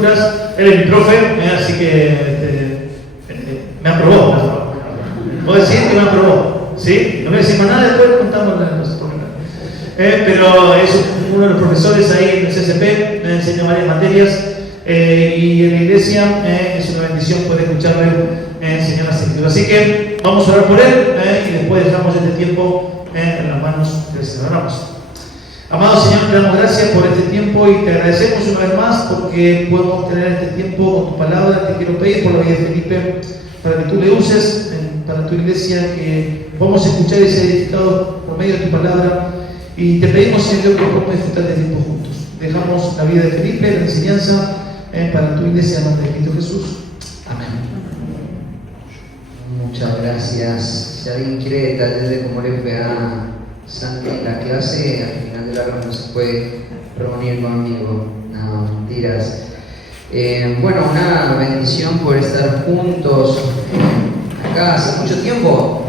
Escrituras. Él es mi profe, así que me aprobó. Puedo decir que me aprobó, ¿sí? No voy a decir más nada, después contamos las cosas. Pero es uno de los profesores ahí en el CCP, me enseña varias materias. Y en la iglesia es una bendición poder escucharle enseñar las Escrituras. Así que vamos a orar por él y después dejamos este tiempo en las manos del Señor. Oramos. Amado Señor, te damos gracias por este tiempo y te agradecemos una vez más porque podemos tener este tiempo con tu palabra. Te quiero pedir por la vida de Felipe para que tú le uses para tu iglesia, que podamos escuchar y ser edificados por medio de tu palabra. Y te pedimos, Señor, que podamos disfrutar de tiempo juntos. Dejamos la vida de Felipe, la enseñanza para tu iglesia en nombre de Cristo Jesús. Amén. Muchas gracias. Si alguien quiere detalles de cómo le fue a Santi en la clase, al final de la hora no se puede reunir conmigo. No, mentiras. Bueno, una bendición por estar juntos acá hace mucho tiempo.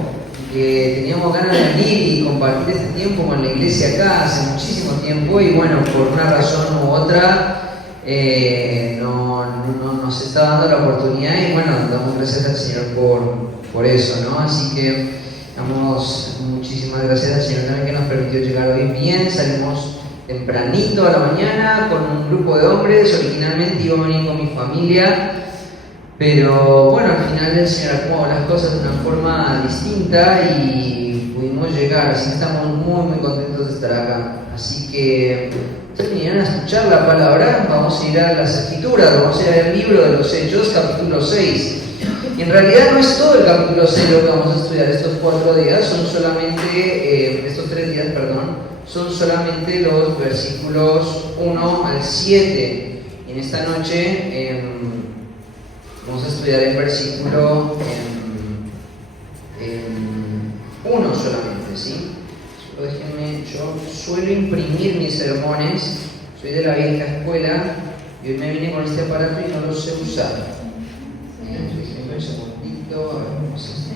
Que teníamos ganas de venir y compartir este tiempo con la iglesia acá hace muchísimo tiempo y bueno, por una razón u otra no nos está dando la oportunidad y bueno, damos gracias al Señor por eso, ¿no? Así que damos muchísimas gracias al Señor también que nos permitió llegar hoy bien. Salimos tempranito a la mañana con un grupo de hombres. Originalmente iba a venir con mi familia, pero bueno, al final el Señor acomodó las cosas de una forma distinta y pudimos llegar, así que estamos muy contentos de estar acá. Así que ustedes vinieron a escuchar la palabra, vamos a ir a las Escrituras, vamos a ir al libro de los Hechos, capítulo 6. Y en realidad no es todo el capítulo 6 lo que vamos a estudiar estos 4 días, son solamente, estos 3 días, perdón, son solamente los versículos 1 al 7. Y en esta noche vamos a estudiar el versículo 1 solamente, ¿sí? Solo déjenme, yo suelo imprimir mis sermones, soy de la vieja escuela y hoy me vine con este aparato y no lo sé usar. Déjenme un segundito, a ver cómo es esto.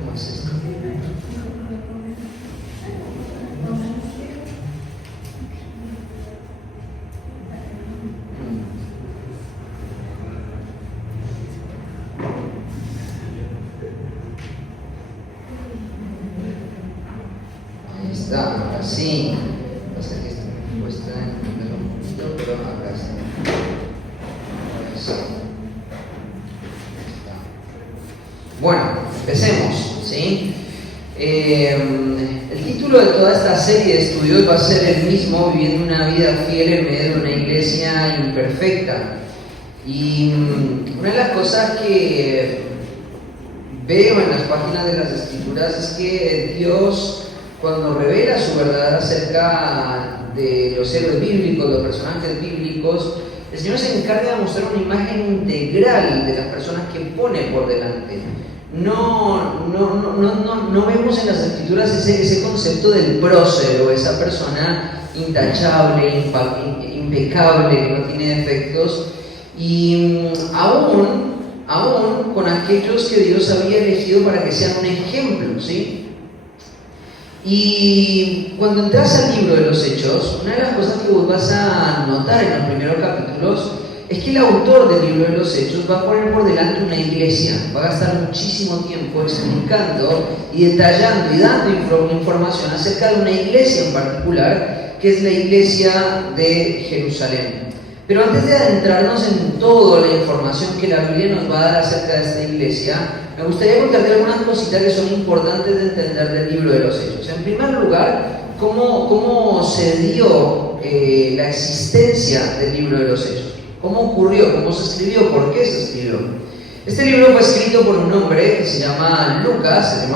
¿Cómo es esto? Ahora sí, pasa que esto me cuesta entenderlo un poquito, pero acá está. Ahora sí. Está. Bueno, empecemos, ¿sí? El título de toda esta serie de estudios va a ser el mismo, viviendo una vida fiel en medio de una iglesia imperfecta. Y una de las cosas que veo en las páginas de las Escrituras es que Dios, cuando revela su verdad acerca de los héroes bíblicos, los personajes bíblicos, el Señor se encarga de mostrar una imagen integral de las personas que pone por delante. No vemos en las Escrituras ese concepto del prócer o esa persona intachable, impecable, que no tiene defectos, y aún con aquellos que Dios había elegido para que sean un ejemplo, ¿sí? Y cuando entras al libro de los Hechos, una de las cosas que vos vas a notar en los primeros capítulos es que el autor del libro de los Hechos va a poner por delante una iglesia, va a gastar muchísimo tiempo explicando y detallando y dando información acerca de una iglesia en particular, que es la iglesia de Jerusalén. Pero antes de adentrarnos en toda la información que la Biblia nos va a dar acerca de esta iglesia, me gustaría contarte algunas cositas que son importantes de entender del libro de los Hechos. En primer lugar, cómo se dio la existencia del libro de los Hechos. ¿Cómo ocurrió? ¿Cómo se escribió? ¿Por qué se escribió? Este libro fue escrito por un hombre que se llamaba Lucas.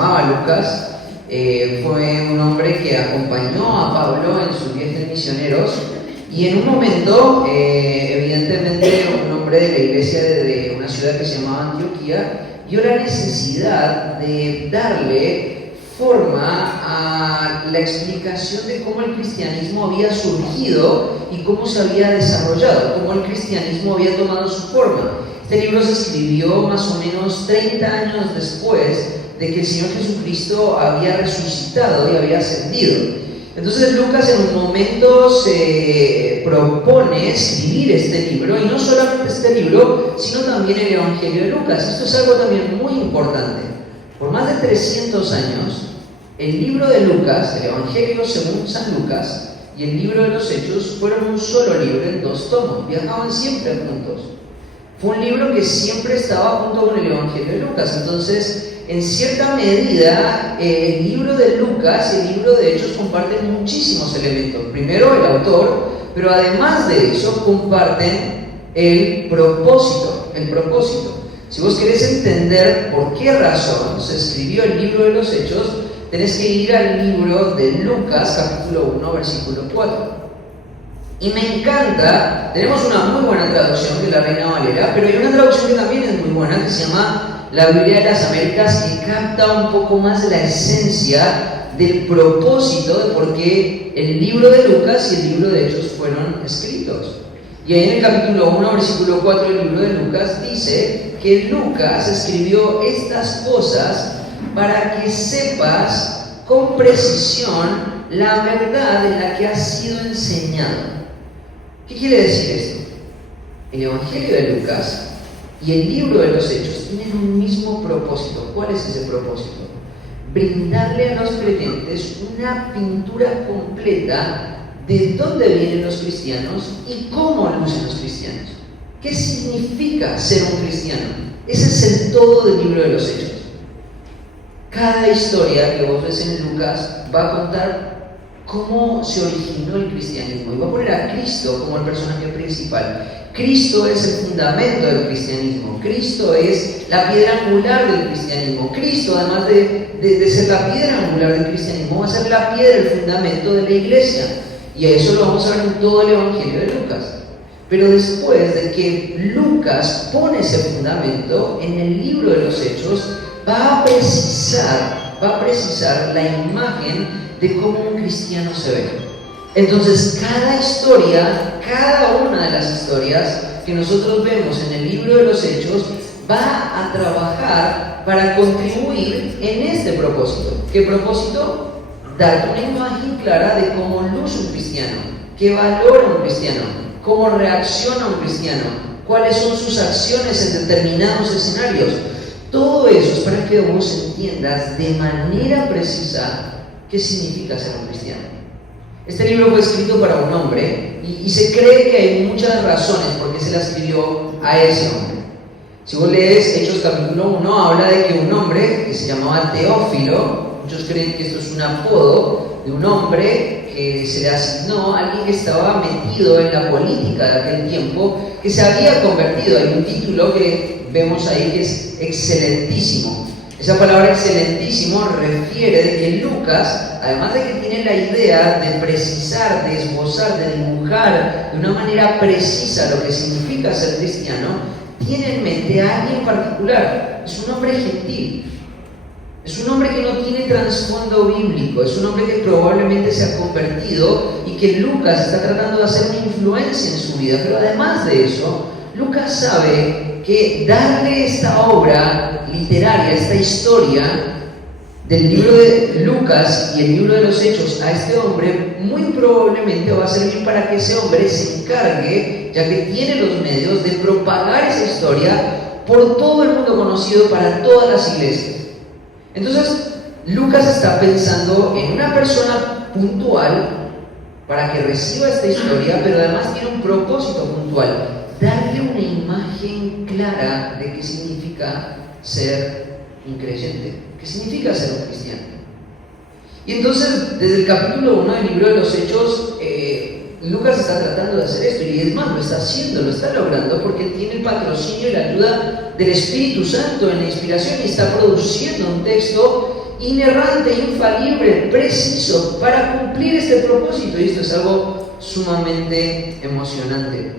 Fue un hombre que acompañó a Pablo en sus viajes misioneros. Y en un momento, evidentemente, un hombre de la iglesia de una ciudad que se llamaba Antioquía vio la necesidad de darle forma a la explicación de cómo el cristianismo había surgido y cómo se había desarrollado, cómo el cristianismo había tomado su forma. Este libro se escribió más o menos 30 años después de que el Señor Jesucristo había resucitado y había ascendido. Entonces Lucas en un momento se propone escribir este libro, y no solamente este libro, sino también el Evangelio de Lucas. Esto es algo también muy importante. Por más de 300 años, el libro de Lucas, el Evangelio según San Lucas, y el libro de los Hechos fueron un solo libro en 2 tomos, viajaban siempre juntos. Fue un libro que siempre estaba junto con el Evangelio de Lucas. Entonces, en cierta medida, el libro de Lucas y el libro de Hechos comparten muchísimos elementos. Primero, el autor, pero además de eso, comparten el propósito. Si vos querés entender por qué razón se escribió el libro de los Hechos, tenés que ir al libro de Lucas, capítulo 1, versículo 4. Y me encanta, tenemos una muy buena traducción de la Reina Valera, pero hay una traducción que también es muy buena, que se llama la Biblia de las Américas, que capta un poco más la esencia del propósito de por qué el libro de Lucas y el libro de Hechos fueron escritos. Y ahí en el capítulo 1, versículo 4 del libro de Lucas dice que Lucas escribió estas cosas para que sepas con precisión la verdad en la que has sido enseñado. ¿Qué quiere decir esto? El Evangelio de Lucas y el libro de los Hechos tienen un mismo propósito. ¿Cuál es ese propósito? Brindarle a los creyentes una pintura completa de dónde vienen los cristianos y cómo lucen los cristianos. ¿Qué significa ser un cristiano? Ese es el todo del libro de los Hechos. Cada historia que vos ves en Lucas va a contar cómo se originó el cristianismo, y va a poner a Cristo como el personaje principal. Cristo es el fundamento del cristianismo, Cristo es la piedra angular del cristianismo. Cristo, además de ser la piedra angular del cristianismo, va a ser la piedra, el fundamento de la iglesia, y a eso lo vamos a ver en todo el Evangelio de Lucas. Pero después de que Lucas pone ese fundamento, en el libro de los Hechos va a precisar la imagen de cómo un cristiano se ve. Entonces, cada historia, cada una de las historias que nosotros vemos en el libro de los Hechos va a trabajar para contribuir en este propósito. ¿Qué propósito? Darte una imagen clara de cómo luce un cristiano, qué valora un cristiano, cómo reacciona un cristiano, cuáles son sus acciones en determinados escenarios. Todo eso es para que vos entiendas de manera precisa qué significa ser un cristiano. Este libro fue escrito para un hombre y se cree que hay muchas razones por qué se la escribió a ese hombre. Si vos lees Hechos capítulo 1, habla de que un hombre que se llamaba Teófilo, muchos creen que esto es un apodo de un hombre que se le asignó a alguien que estaba metido en la política de aquel tiempo, que se había convertido. Hay un título que vemos ahí que es excelentísimo. Esa palabra excelentísimo refiere de que Lucas, además de que tiene la idea de precisar, de esbozar, de dibujar de una manera precisa lo que significa ser cristiano, tiene en mente a alguien particular. Es un hombre gentil, es un hombre que no tiene trasfondo bíblico, es un hombre que probablemente se ha convertido y que Lucas está tratando de hacer una influencia en su vida. Pero además de eso, Lucas sabe que darle esta obra literaria, esta historia del libro de Lucas y el libro de los Hechos a este hombre, muy probablemente va a servir para que ese hombre se encargue, ya que tiene los medios, de propagar esa historia por todo el mundo conocido, para todas las iglesias. Entonces, Lucas está pensando en una persona puntual para que reciba esta historia, pero además tiene un propósito puntual: darle una imagen clara de qué significa ser un creyente, qué significa ser un cristiano. Y entonces, desde el capítulo 1 del libro de los Hechos, Lucas está tratando de hacer esto, y es más, lo está haciendo, lo está logrando, porque tiene el patrocinio y la ayuda del Espíritu Santo en la inspiración, y está produciendo un texto inerrante, infalible, preciso, para cumplir este propósito, y esto es algo sumamente emocionante.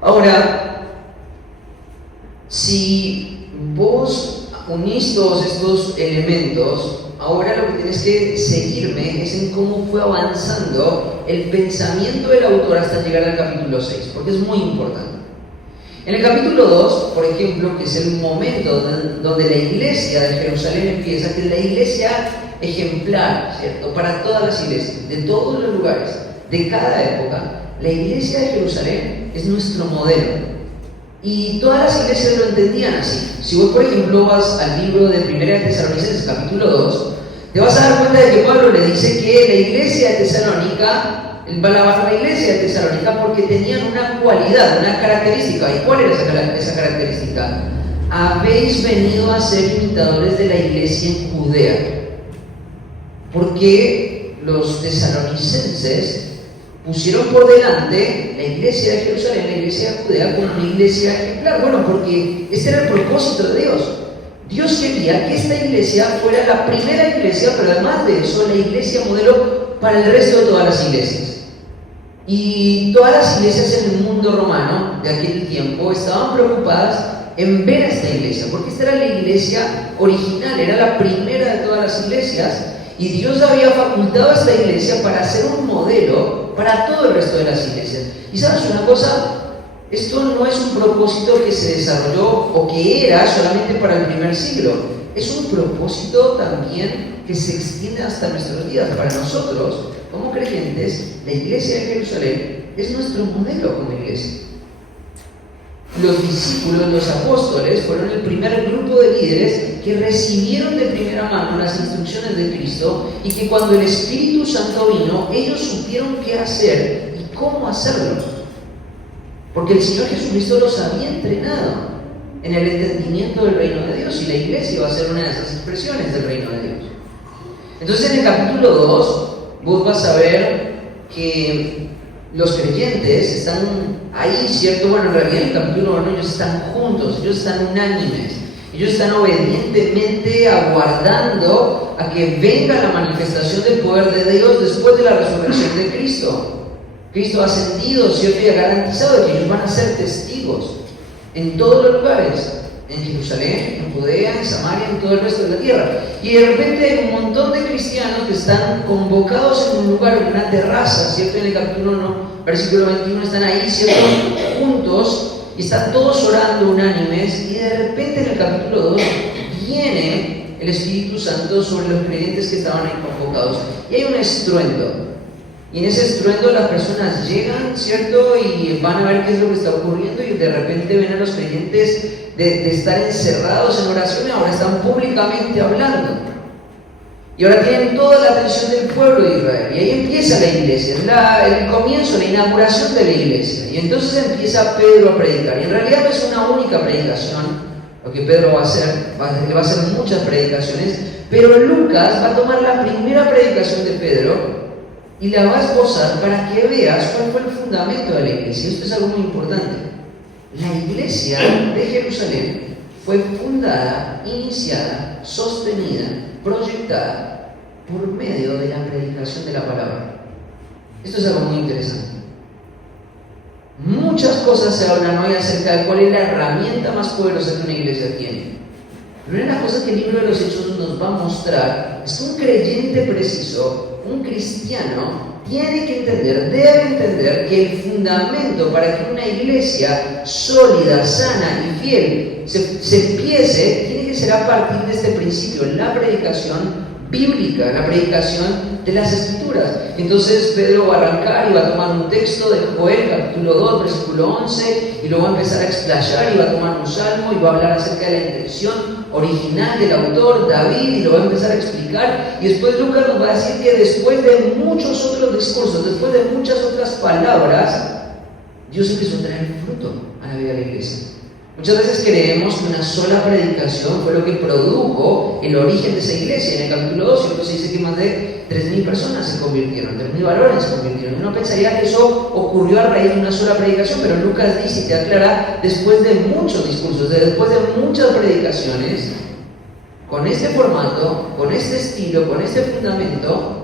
Ahora, si vos unís todos estos elementos, ahora lo que tienes que seguirme es en cómo fue avanzando el pensamiento del autor hasta llegar al capítulo 6, porque es muy importante. En el capítulo 2, por ejemplo, que es el momento donde la iglesia de Jerusalén empieza, que es la iglesia ejemplar, ¿cierto? Para todas las iglesias, de todos los lugares, de cada época, la iglesia de Jerusalén es nuestro modelo. Y todas las iglesias lo entendían así. Si vos, por ejemplo, vas al libro de 1 de Tesalonicenses, capítulo 2, te vas a dar cuenta de que Pablo le dice que la iglesia de Tesalónica, él va a alabar la iglesia de Tesalónica porque tenían una cualidad, una característica. ¿Y cuál era esa característica? Habéis venido a ser imitadores de la iglesia en Judea. Porque los tesalonicenses pusieron por delante la iglesia de Jerusalén, la iglesia de Judea, como una iglesia ejemplar. Bueno, porque este era el propósito de Dios. Dios quería que esta iglesia fuera la primera iglesia, pero además de eso, la iglesia modelo para el resto de todas las iglesias. Y todas las iglesias en el mundo romano de aquel tiempo estaban preocupadas en ver a esta iglesia, porque esta era la iglesia original, era la primera de todas las iglesias, y Dios había facultado a esta iglesia para ser un modelo para todo el resto de las iglesias. Y sabes una cosa, esto no es un propósito que se desarrolló o que era solamente para el primer siglo, es un propósito también que se extiende hasta nuestros días. Para nosotros, como creyentes, la iglesia de Jerusalén es nuestro modelo como iglesia. Los discípulos, los apóstoles, fueron el primer grupo de líderes que recibieron de primera mano las instrucciones de Cristo y que cuando el Espíritu Santo vino, ellos supieron qué hacer y cómo hacerlo. Porque el Señor Jesucristo los había entrenado en el entendimiento del reino de Dios y la iglesia va a ser una de esas expresiones del reino de Dios. Entonces en el capítulo 2 vos vas a ver que los creyentes están ahí, ¿cierto? Bueno, en realidad en el capítulo 1 ellos están juntos, ellos están unánimes, ellos están obedientemente aguardando a que venga la manifestación del poder de Dios después de la resurrección de Cristo. Cristo ha ascendido, ¿cierto? Y ha garantizado que ellos van a ser testigos en todos los lugares, en Jerusalén, en Judea, en Samaria, en todo el resto de la tierra. Y de repente hay un montón de cristianos que están convocados en un lugar, en una terraza, ¿cierto? En el capítulo 1, versículo 21, están ahí, ¿cierto? Juntos, y están todos orando unánimes, y de repente en el capítulo 2 viene el Espíritu Santo sobre los creyentes que estaban ahí convocados. Y hay un estruendo. Y en ese estruendo las personas llegan, ¿cierto? Y van a ver qué es lo que está ocurriendo y de repente ven a los creyentes de estar encerrados en oración y ahora están públicamente hablando. Y ahora tienen toda la atención del pueblo de Israel. Y ahí empieza la iglesia, es el comienzo, la inauguración de la iglesia. Y entonces empieza Pedro a predicar. Y en realidad no es una única predicación lo que Pedro va a hacer, va a hacer muchas predicaciones, pero Lucas va a tomar la primera predicación de Pedro y la va a esbozar para que veas cuál fue el fundamento de la iglesia. Esto es algo muy importante. La iglesia de Jerusalén fue fundada, iniciada, sostenida, proyectada por medio de la predicación de la palabra. Esto es algo muy interesante. Muchas cosas se hablan hoy acerca de cuál es la herramienta más poderosa que una iglesia tiene. Pero una cosa que el libro de los Hechos nos va a mostrar es que un creyente preciso, un cristiano, tiene que entender, debe entender que el fundamento para que una iglesia sólida, sana y fiel se empiece, tiene que ser a partir de este principio, la predicación bíblica, la predicación de las Escrituras. Entonces Pedro va a arrancar y va a tomar un texto de Joel, capítulo 2, versículo 11, y lo va a empezar a explayar y va a tomar un salmo y va a hablar acerca de la intención original del autor, David, y lo va a empezar a explicar. Y después Lucas nos va a decir que después de muchos otros discursos, después de muchas otras palabras, Dios empezó a traer fruto a la vida de la iglesia. Muchas veces creemos que una sola predicación fue lo que produjo el origen de esa iglesia. En el capítulo 2 ¿cierto? Se dice que más de 3.000 personas se convirtieron, 3.000 varones se convirtieron. Uno pensaría que eso ocurrió a raíz de una sola predicación, pero Lucas dice y te aclara, después de muchos discursos, después de muchas predicaciones, con este formato, con este estilo, con este fundamento,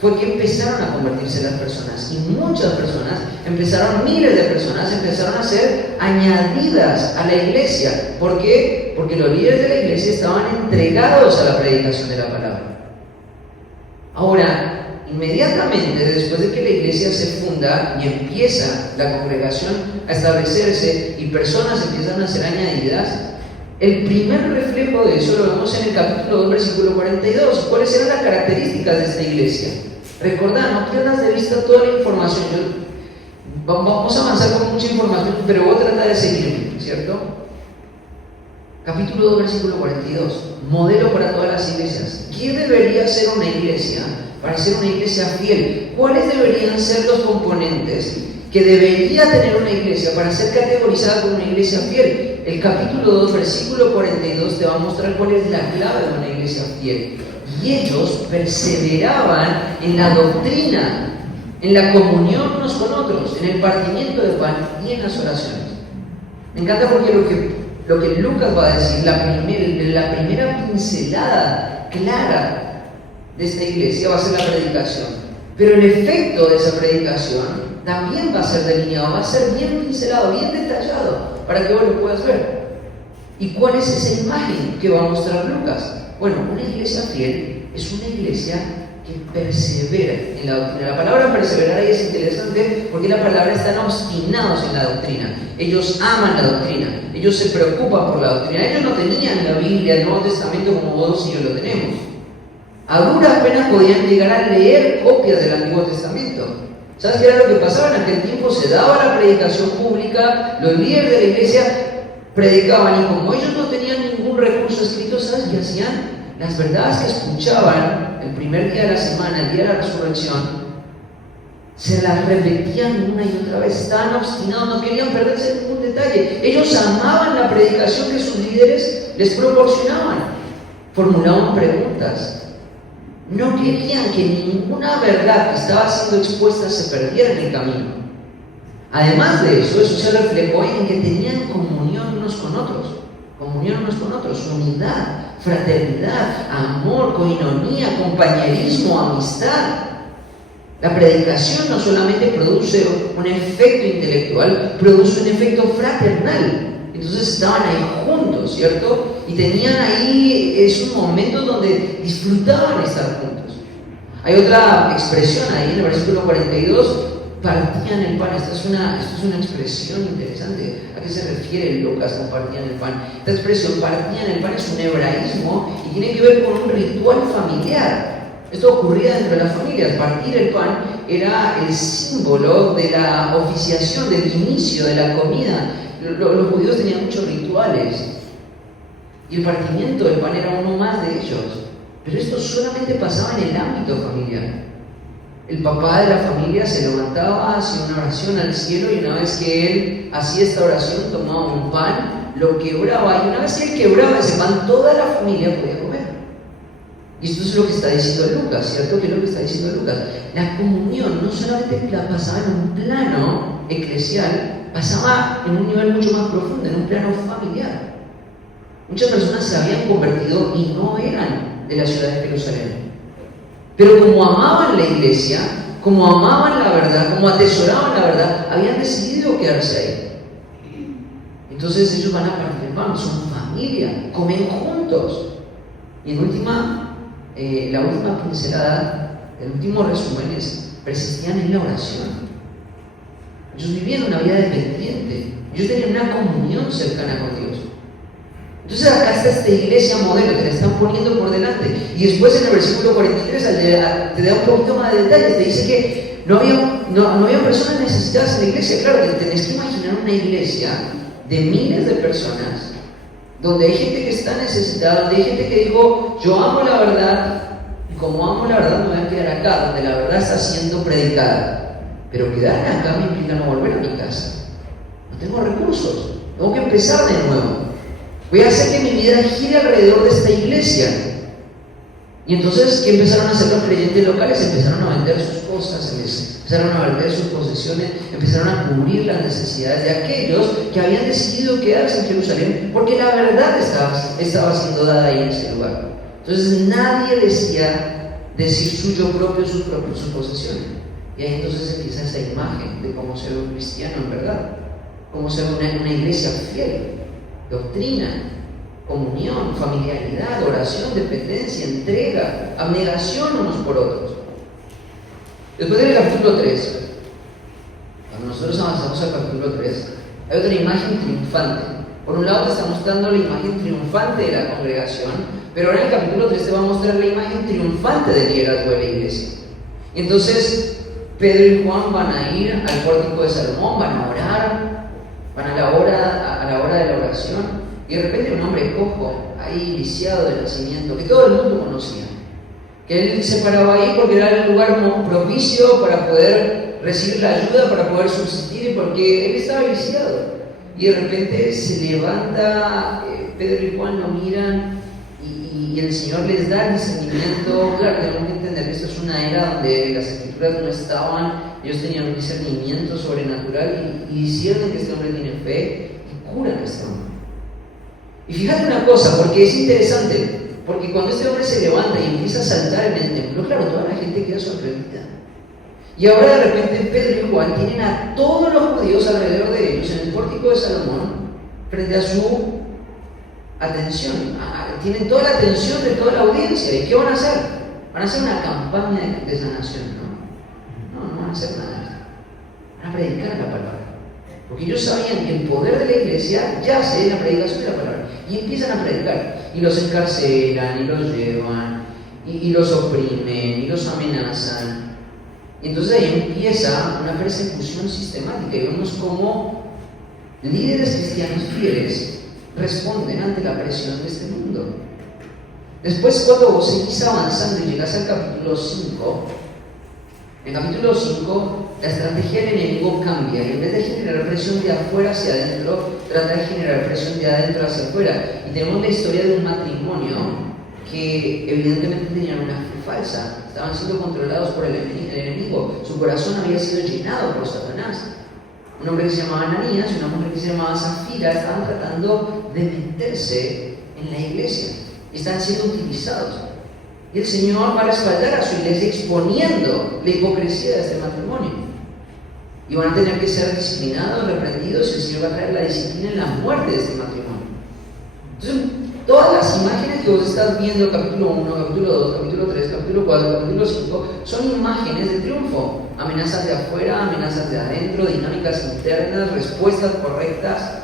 fue que empezaron a convertirse las personas. Y muchas personas empezaron, miles de personas empezaron a ser añadidas a la iglesia. ¿Por qué? Porque los líderes de la iglesia estaban entregados a la predicación de la palabra. Ahora, inmediatamente después de que la iglesia se funda y empieza la congregación a establecerse y personas empiezan a ser añadidas, el primer reflejo de eso lo vemos en el capítulo 2, versículo 42. ¿Cuáles eran las características de esta iglesia? Recordad, no pierdas de vista toda la información. Vamos a avanzar con mucha información, pero voy a tratar de seguir, ¿cierto? Capítulo 2, versículo 42. Modelo para todas las iglesias. ¿Qué debería ser una iglesia para ser una iglesia fiel? ¿Cuáles deberían ser los componentes que debería tener una iglesia para ser categorizada como una iglesia fiel? El capítulo 2, versículo 42 te va a mostrar cuál es la clave de una iglesia fiel. Y ellos perseveraban en la doctrina, en la comunión unos con otros, en el partimiento de pan y en las oraciones. Me encanta porque lo que Lucas va a decir, la primera pincelada clara de esta iglesia va a ser la predicación. Pero el efecto de esa predicación también va a ser delineado, va a ser bien pincelado, bien detallado, para que vos lo puedas ver. ¿Y cuál es esa imagen que va a mostrar Lucas? Bueno, una iglesia fiel es una iglesia que persevera en la doctrina. La palabra perseverar ahí es interesante porque la palabra están obstinados en la doctrina. Ellos aman la doctrina, ellos se preocupan por la doctrina. Ellos no tenían la Biblia, el Nuevo Testamento como vos y yo lo tenemos. A duras penas podían llegar a leer copias del Antiguo Testamento. ¿Sabes qué era lo que pasaba? En aquel tiempo se daba la predicación pública, los líderes de la iglesia predicaban y como ellos no tenían ningún recurso escrito, ¿sabes qué hacían? Las verdades que escuchaban el primer día de la semana, el día de la resurrección, se las repetían una y otra vez. Estaban obstinados, no querían perderse ningún detalle. Ellos amaban la predicación que sus líderes les proporcionaban. Formulaban preguntas. No querían que ninguna verdad que estaba siendo expuesta se perdiera en el camino. Además de eso, eso se reflejó en que tenían comunión unos con otros. Comunión unos con otros, unidad, fraternidad, amor, coinonía, compañerismo, amistad. La predicación no solamente produce un efecto intelectual, produce un efecto fraternal. Entonces estaban ahí juntos, ¿cierto? Y tenían ahí esos momentos donde disfrutaban estar juntos. Hay otra expresión ahí en el versículo 42, partían el pan. Esto es una expresión interesante. ¿A qué se refiere Lucas con partían el pan? Esta expresión, partían el pan, es un hebraísmo y tiene que ver con un ritual familiar. Esto ocurría dentro de las familias. Partir el pan era el símbolo de la oficiación, del inicio de la comida. Los judíos tenían muchos rituales y el partimiento del pan era uno más de ellos. Pero esto solamente pasaba en el ámbito familiar. El papá de la familia se levantaba, hacía una oración al cielo y una vez que él hacía esta oración tomaba un pan, lo quebraba y una vez que él quebraba ese pan toda la familia podía comer. Y esto es lo que está diciendo Lucas, ¿cierto? ¿Qué es lo que está diciendo Lucas? La comunión no solamente la pasaba en un plano eclesial, pasaba en un nivel mucho más profundo, en un plano familiar. Muchas personas se habían convertido y no eran de la ciudad de Jerusalén. Pero como amaban la iglesia, como amaban la verdad, como atesoraban la verdad, habían decidido quedarse ahí. Entonces ellos van a partir el pan, son familia, comen juntos. Y en la última pincelada, el último resumen es, persistían en la oración. Ellos vivían una vida dependiente, ellos tenían una comunión cercana con Dios. Entonces acá está esta iglesia modelo, te la están poniendo por delante. Y después en el versículo 43 te da un poquito más de detalles, te dice que no había personas necesitadas en la iglesia. Claro, que tenés que imaginar una iglesia de miles de personas, donde hay gente que está necesitada, donde hay gente que dijo, yo amo la verdad, y como amo la verdad me voy a quedar acá, donde la verdad está siendo predicada. Pero quedarme acá me implica no volver a mi casa. No tengo recursos, tengo que empezar de nuevo. Voy a hacer que mi vida gire alrededor de esta iglesia. Y entonces, ¿qué empezaron a hacer los creyentes locales? Empezaron a vender sus cosas, empezaron a vender sus posesiones, empezaron a cubrir las necesidades de aquellos que habían decidido quedarse en Jerusalén, porque la verdad estaba siendo dada ahí en ese lugar. Entonces, nadie decía decir suyo propio sus posesiones. Y ahí entonces empieza esa imagen de cómo ser un cristiano en verdad, cómo ser una iglesia fiel. Doctrina, comunión, familiaridad, oración, dependencia, entrega, abnegación unos por otros. Después del capítulo 3, cuando nosotros avanzamos al capítulo 3, hay otra imagen triunfante. Por un lado te está mostrando la imagen triunfante de la congregación, pero ahora en el capítulo 3 te va a mostrar la imagen triunfante del liderazgo de la iglesia. Entonces, Pedro y Juan van a ir al pórtico de Salomón, van a orar, van a la hora de la oración, y de repente un hombre cojo, ahí lisiado de nacimiento, que todo el mundo conocía, que él se paraba ahí porque era el lugar propicio para poder recibir la ayuda, para poder subsistir, porque él estaba lisiado. Y de repente se levanta, Pedro y Juan lo miran y el Señor les da el discernimiento. Claro, tenemos que entender que esto es una era donde las escrituras no estaban, ellos tenían un discernimiento sobrenatural y disciernen que este hombre tiene fe y curan a este hombre. Y fíjate una cosa, porque es interesante, porque cuando este hombre se levanta y empieza a saltar en el templo, claro, toda la gente queda sorprendida. Y ahora de repente Pedro y Juan tienen a todos los judíos alrededor de ellos en el pórtico de Salomón frente a su atención. Tienen toda la atención de toda la audiencia. ¿Y qué van a hacer? Van a hacer una campaña de sanación, ¿no? No van a hacer nada. Van a predicar la palabra. Porque ellos sabían que el poder de la iglesia yace en la predicación de la palabra. Y empiezan a predicar. Y los encarcelan, y los llevan, y los oprimen, y los amenazan. Y entonces ahí empieza una persecución sistemática y vemos cómo líderes cristianos fieles responden ante la presión de este mundo. Después, cuando vos seguís avanzando y llegas al capítulo 5, en el capítulo 5 la estrategia del enemigo cambia y en vez de generar presión de afuera hacia adentro, trata de generar presión de adentro hacia afuera. Y tenemos la historia de un matrimonio que evidentemente tenían una fe falsa, estaban siendo controlados por el enemigo, su corazón había sido llenado por Satanás. Un hombre que se llamaba Ananías y una mujer que se llamaba Zafira estaban tratando de meterse en la iglesia y estaban siendo utilizados. Y el Señor va a respaldar a su iglesia exponiendo la hipocresía de este matrimonio. Y van a tener que ser disciplinados, reprendidos, y el Señor va a traer la disciplina en la muerte de este matrimonio. Entonces, todas las imágenes que vos estás viendo, capítulo 1, capítulo 2, capítulo 3, capítulo 4, capítulo 5, son imágenes de triunfo. Amenazas de afuera, amenazas de adentro, dinámicas internas, respuestas correctas.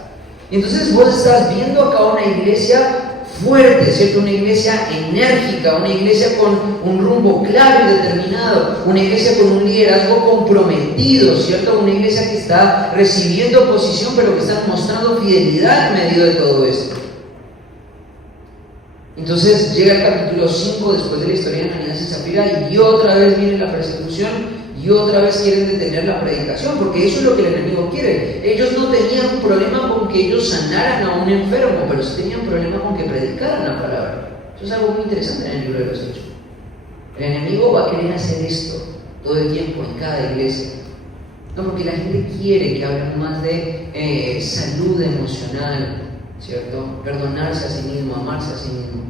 Y entonces vos estás viendo acá una iglesia fuerte, ¿cierto? Una iglesia enérgica, una iglesia con un rumbo claro y determinado, una iglesia con un liderazgo comprometido, ¿cierto? Una iglesia que está recibiendo oposición, pero que está mostrando fidelidad en medio de todo esto. Entonces llega el capítulo 5 después de la historia de Ananías y Zafira y otra vez viene la persecución y otra vez quieren detener la predicación, porque eso es lo que el enemigo quiere. Ellos no tenían un problema con que ellos sanaran a un enfermo, pero sí tenían un problema con que predicaran la palabra. Eso es algo muy interesante en el libro de los Hechos. El enemigo va a querer hacer esto todo el tiempo en cada iglesia. No, porque la gente quiere que hablen más de salud emocional, ¿cierto? Perdonarse a sí mismo, amarse a sí mismo.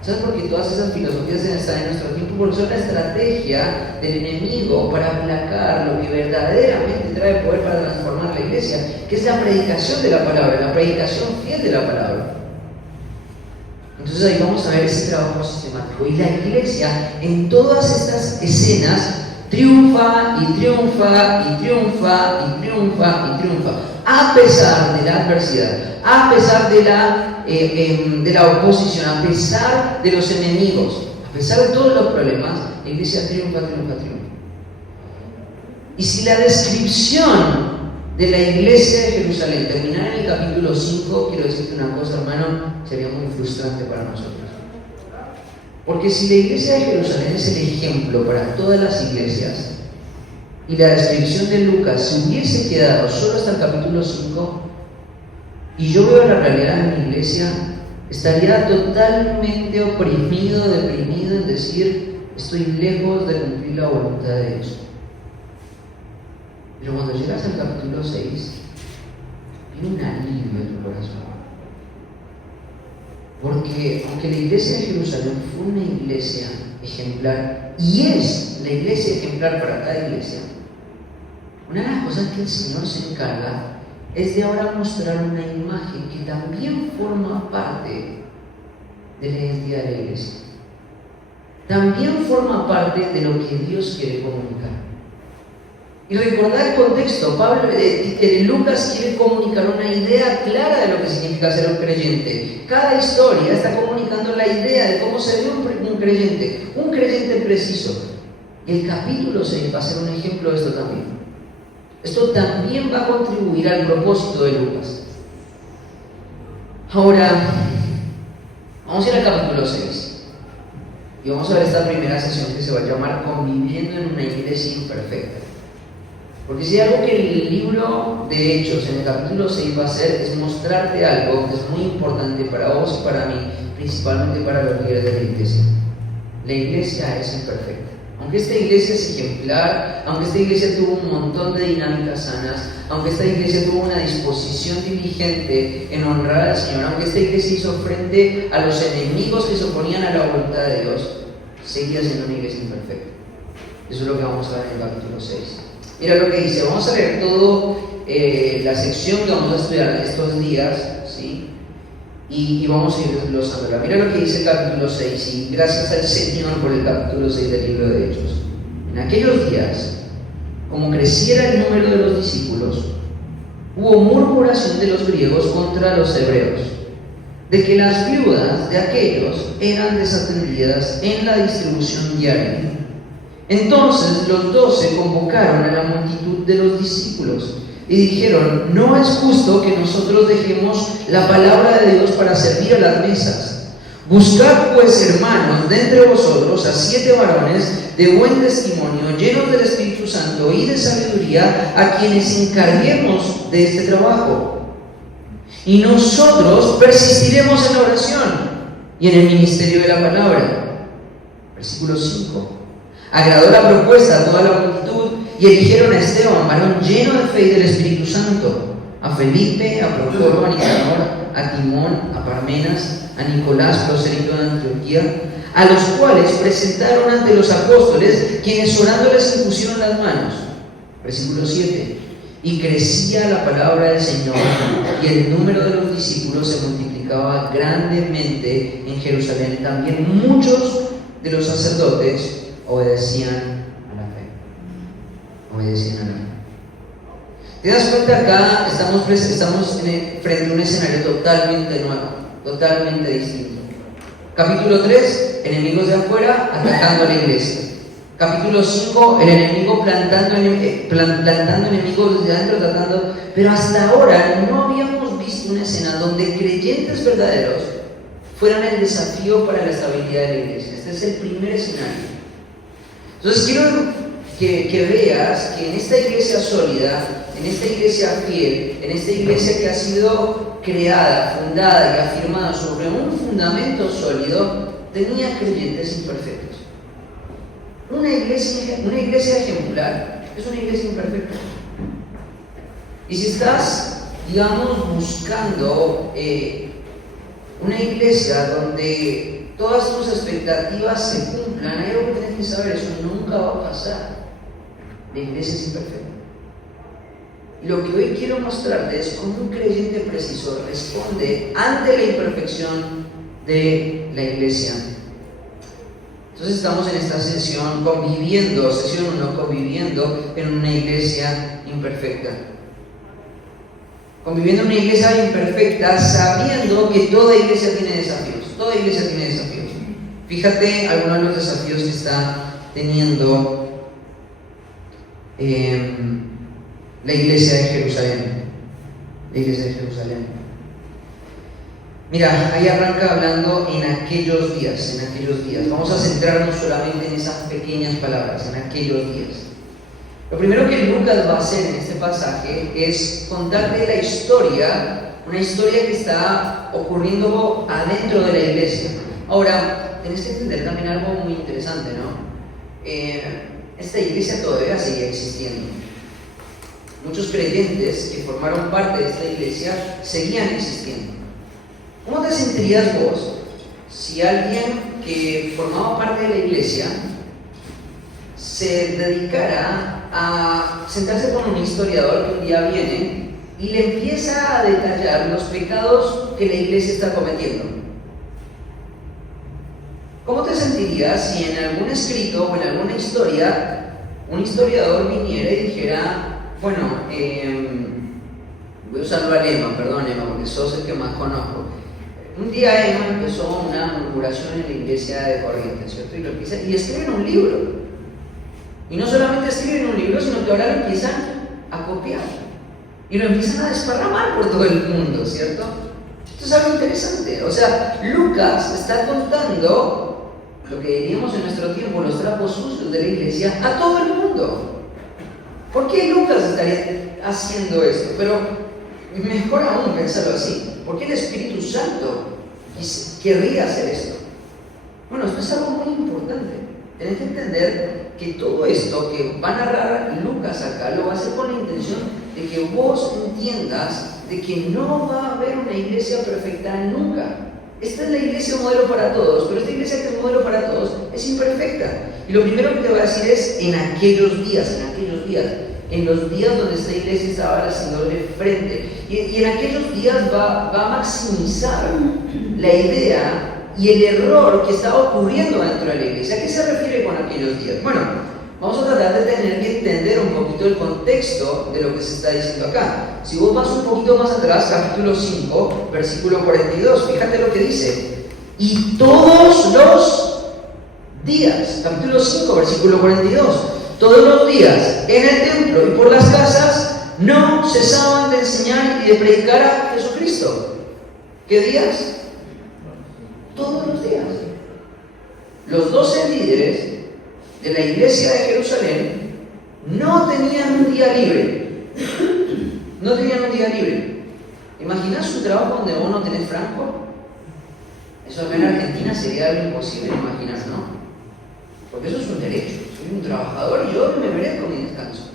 ¿Sabes por qué todas esas filosofías están en nuestro tiempo? Porque son la estrategia del enemigo para aplacar lo que verdaderamente trae poder para transformar la iglesia, que es la predicación de la palabra, la predicación fiel de la palabra. Entonces ahí vamos a ver ese trabajo sistemático. Y la iglesia en todas estas escenas triunfa y triunfa y triunfa y triunfa y triunfa, a pesar de la adversidad, a pesar de la oposición, a pesar de los enemigos, a pesar de todos los problemas, la iglesia triunfa, triunfa, triunfa. Y si la descripción de la iglesia de Jerusalén terminara en el capítulo 5, quiero decirte una cosa, hermano, sería muy frustrante para nosotros. Porque si la iglesia de Jerusalén es el ejemplo para todas las iglesias, y la descripción de Lucas se hubiese quedado solo hasta el capítulo 5, y yo veo la realidad de mi iglesia, estaría totalmente oprimido, deprimido en decir, estoy lejos de cumplir la voluntad de Dios. Pero cuando llegas al capítulo 6, viene un alivio en tu corazón. Porque aunque la iglesia de Jerusalén fue una iglesia ejemplar, y es la iglesia ejemplar para cada iglesia, una de las cosas que el Señor se encarga es de ahora mostrar una imagen que también forma parte de la identidad de la iglesia. También forma parte de lo que Dios quiere comunicar. Y recordar el contexto, Lucas quiere comunicar una idea clara de lo que significa ser un creyente. Cada historia está comunicando la idea de cómo se ve un creyente preciso. El capítulo 6 va a ser un ejemplo de esto también. Esto también va a contribuir al propósito de Lucas. Ahora, vamos a ir al capítulo 6 y vamos a ver esta primera sesión que se va a llamar Conviviendo en una iglesia imperfecta. Porque si hay algo que el libro de Hechos en el capítulo 6 va a hacer es mostrarte algo que es muy importante para vos y para mí, principalmente para los líderes de la iglesia. La iglesia es imperfecta. Aunque esta iglesia es ejemplar, aunque esta iglesia tuvo un montón de dinámicas sanas, aunque esta iglesia tuvo una disposición diligente en honrar al Señor, aunque esta iglesia hizo frente a los enemigos que se oponían a la voluntad de Dios, seguía siendo una iglesia imperfecta. Eso es lo que vamos a ver en el capítulo 6. Mira lo que dice, vamos a leer todo la sección que vamos a estudiar en estos días, ¿sí? Y vamos a ir desglosándola. Mira lo que dice el capítulo 6, y gracias al Señor por el capítulo 6 del libro de Hechos. En aquellos días, como creciera el número de los discípulos, hubo murmuración de los griegos contra los hebreos, de que las viudas de aquellos eran desatendidas en la distribución diaria. Entonces los 12 convocaron a la multitud de los discípulos y dijeron: no es justo que nosotros dejemos la palabra de Dios para servir a las mesas. Buscad pues, hermanos, de entre vosotros a 7 varones de buen testimonio, llenos del Espíritu Santo y de sabiduría, a quienes encarguemos de este trabajo. Y nosotros persistiremos en la oración y en el ministerio de la palabra. Versículo 5. Agradó la propuesta a toda la multitud y eligieron a Esteban, varón lleno de fe y del Espíritu Santo, a Felipe, a Procoro, a Nicanor, a Timón, a Parmenas, a Nicolás, prosélito de Antioquía, a los cuales presentaron ante los apóstoles, quienes orando les impusieron las manos. Versículo 7. Y crecía la palabra del Señor, y el número de los discípulos se multiplicaba grandemente en Jerusalén. También muchos de los sacerdotes obedecían a la fe. Obedecían a la fe. ¿Te das cuenta? Acá estamos frente a un escenario totalmente nuevo, totalmente distinto. Capítulo 3, enemigos de afuera atacando a la iglesia. Capítulo 5, el enemigo plantando enemigos desde adentro, tratando. Pero hasta ahora no habíamos visto una escena donde creyentes verdaderos fueran el desafío para la estabilidad de la iglesia. Este es el primer escenario. Entonces quiero que veas que en esta iglesia sólida, en esta iglesia fiel, en esta iglesia que ha sido creada, fundada y afirmada sobre un fundamento sólido, tenía creyentes imperfectos. Una iglesia ejemplar es una iglesia imperfecta. Y si estás, digamos, buscando una iglesia donde todas tus expectativas se cumplan, hay algo que tienes que saber: eso nunca va a pasar. La iglesia es imperfecta. Y lo que hoy quiero mostrarte es cómo un creyente preciso responde ante la imperfección de la iglesia. Entonces estamos en esta sesión 1, conviviendo en una iglesia imperfecta. Conviviendo en una iglesia imperfecta, sabiendo que toda iglesia tiene desafíos. Toda iglesia tiene desafíos. Fíjate algunos de los desafíos que está teniendo la iglesia de Jerusalén. La iglesia de Jerusalén. Mira, ahí arranca hablando en aquellos días. Vamos a centrarnos solamente en esas pequeñas palabras, en aquellos días. Lo primero que Lucas va a hacer en este pasaje es contarte la historia, una historia que está ocurriendo adentro de la iglesia. Ahora, tenés que entender también algo muy interesante, ¿no? Esta iglesia todavía sigue existiendo. Muchos creyentes que formaron parte de esta iglesia seguían existiendo. ¿Cómo te sentirías vos si alguien que formaba parte de la iglesia se dedicara a sentarse con un historiador que un día viene y le empieza a detallar los pecados que la iglesia está cometiendo? ¿Cómo te sentirías si en algún escrito o en alguna historia un historiador viniera y dijera, bueno, voy a usarlo a Lema, perdón Emma, porque sos el que más conozco. Un día Emma empezó una murmuración en la iglesia de Corrientes, ¿cierto? Y lo empieza, y escriben un libro. Y no solamente escriben un libro, sino que ahora lo empiezan a copiar. Y lo empiezan a desparramar por todo el mundo, ¿cierto? Esto es algo interesante. O sea, Lucas está contando lo que diríamos en nuestro tiempo, los trapos sucios de la iglesia, a todo el mundo. ¿Por qué Lucas estaría haciendo esto? Pero mejor aún pensarlo así. ¿Por qué el Espíritu Santo querría hacer esto? Bueno, esto es algo muy importante. Tienes que entender que todo esto que va a narrar Lucas acá lo va a hacer con la intención de que vos entiendas de que no va a haber una iglesia perfecta nunca. Esta es la iglesia modelo para todos, pero esta iglesia que es modelo para todos es imperfecta. Y lo primero que te va a decir es en aquellos días, en los días donde esta iglesia estaba haciéndole frente. Y en aquellos días va a maximizar la idea y el error que estaba ocurriendo dentro de la iglesia. ¿A qué se refiere con aquellos días? Bueno, vamos a tratar de tener que entender un poquito el contexto de lo que se está diciendo acá. Si vos vas un poquito más atrás, capítulo 5, versículo 42, fíjate lo que dice. Y todos los días, capítulo 5, versículo 42, todos los días en el templo y por las casas no cesaban de enseñar y de predicar a Jesucristo. ¿Qué días? Todos los días. Los 12 líderes de la iglesia de Jerusalén no tenían un día libre. No tenían un día libre. ¿Imaginas un trabajo donde vos no tenés franco? Eso acá en Argentina sería algo imposible de imaginar, ¿no? Porque eso es un derecho. Soy un trabajador y yo me merezco mi descanso.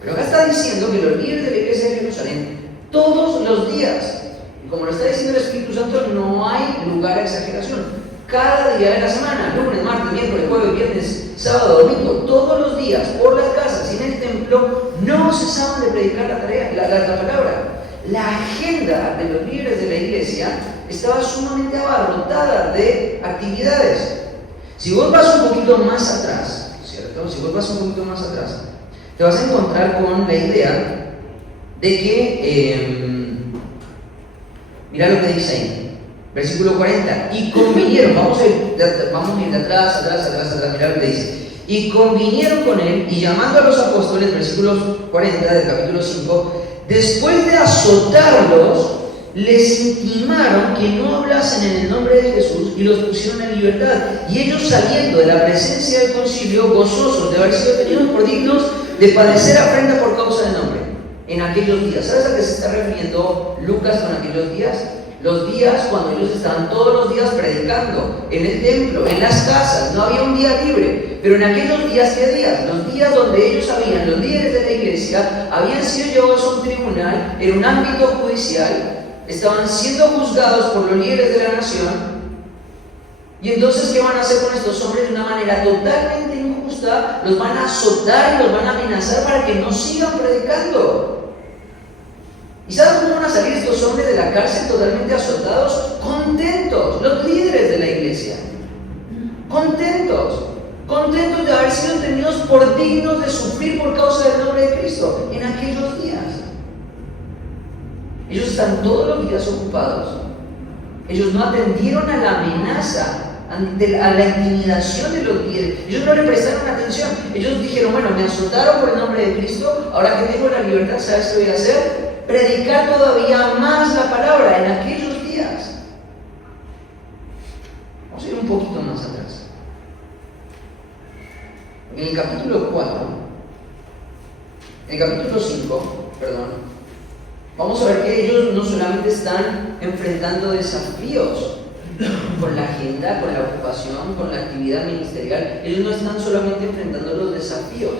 Pero acá está diciendo que los líderes de la iglesia de Jerusalén, todos los días, y como lo está diciendo el Espíritu Santo, no hay lugar a exageración. Cada día de la semana, lunes, martes, miércoles, jueves, viernes, sábado, domingo, todos los días, por las casas y en el templo, no cesaban de predicar la palabra. La agenda de los líderes de la iglesia estaba sumamente abarrotada de actividades. Si vos vas un poquito más atrás, ¿cierto? Si vos vas un poquito más atrás, te vas a encontrar con la idea de que, mira lo que dice ahí, versículo 40, y convinieron, vamos a ir de atrás, mira lo que dice, y convinieron con él, y llamando a los apóstoles, versículo 40 del capítulo 5, después de azotarlos, les intimaron que no hablasen en el nombre de Jesús y los pusieron en libertad. Y ellos, saliendo de la presencia del concilio, gozosos de haber sido tenidos por dignos de padecer afrenta por causa del nombre. En aquellos días, ¿sabes a qué se está refiriendo Lucas con aquellos días? Los días cuando ellos estaban todos los días predicando en el templo, en las casas, no había un día libre. Pero en aquellos días, ¿qué días? Los días donde ellos los líderes de la iglesia, habían sido llevados a un tribunal, en un ámbito judicial, estaban siendo juzgados por los líderes de la nación. Y entonces, ¿qué van a hacer con estos hombres? De una manera totalmente injusta, los van a azotar y los van a amenazar para que no sigan predicando. ¿Y saben cómo van a salir estos hombres de la cárcel totalmente azotados? Contentos, los líderes de la iglesia. Contentos de haber sido tenidos por dignos de sufrir por causa del nombre de Cristo en aquellos días. Ellos están todos los días ocupados. Ellos no atendieron a la amenaza, a la intimidación de los líderes. Ellos no le prestaron atención. Ellos dijeron, bueno, me azotaron por el nombre de Cristo, ahora que tengo la libertad, ¿sabes qué voy a hacer? Predicar todavía más la palabra en aquellos días. Vamos a ir un poquito más atrás. En el capítulo 5, vamos a ver que ellos no solamente están enfrentando desafíos con la agenda, con la ocupación, con la actividad ministerial. Ellos no están solamente enfrentando los desafíos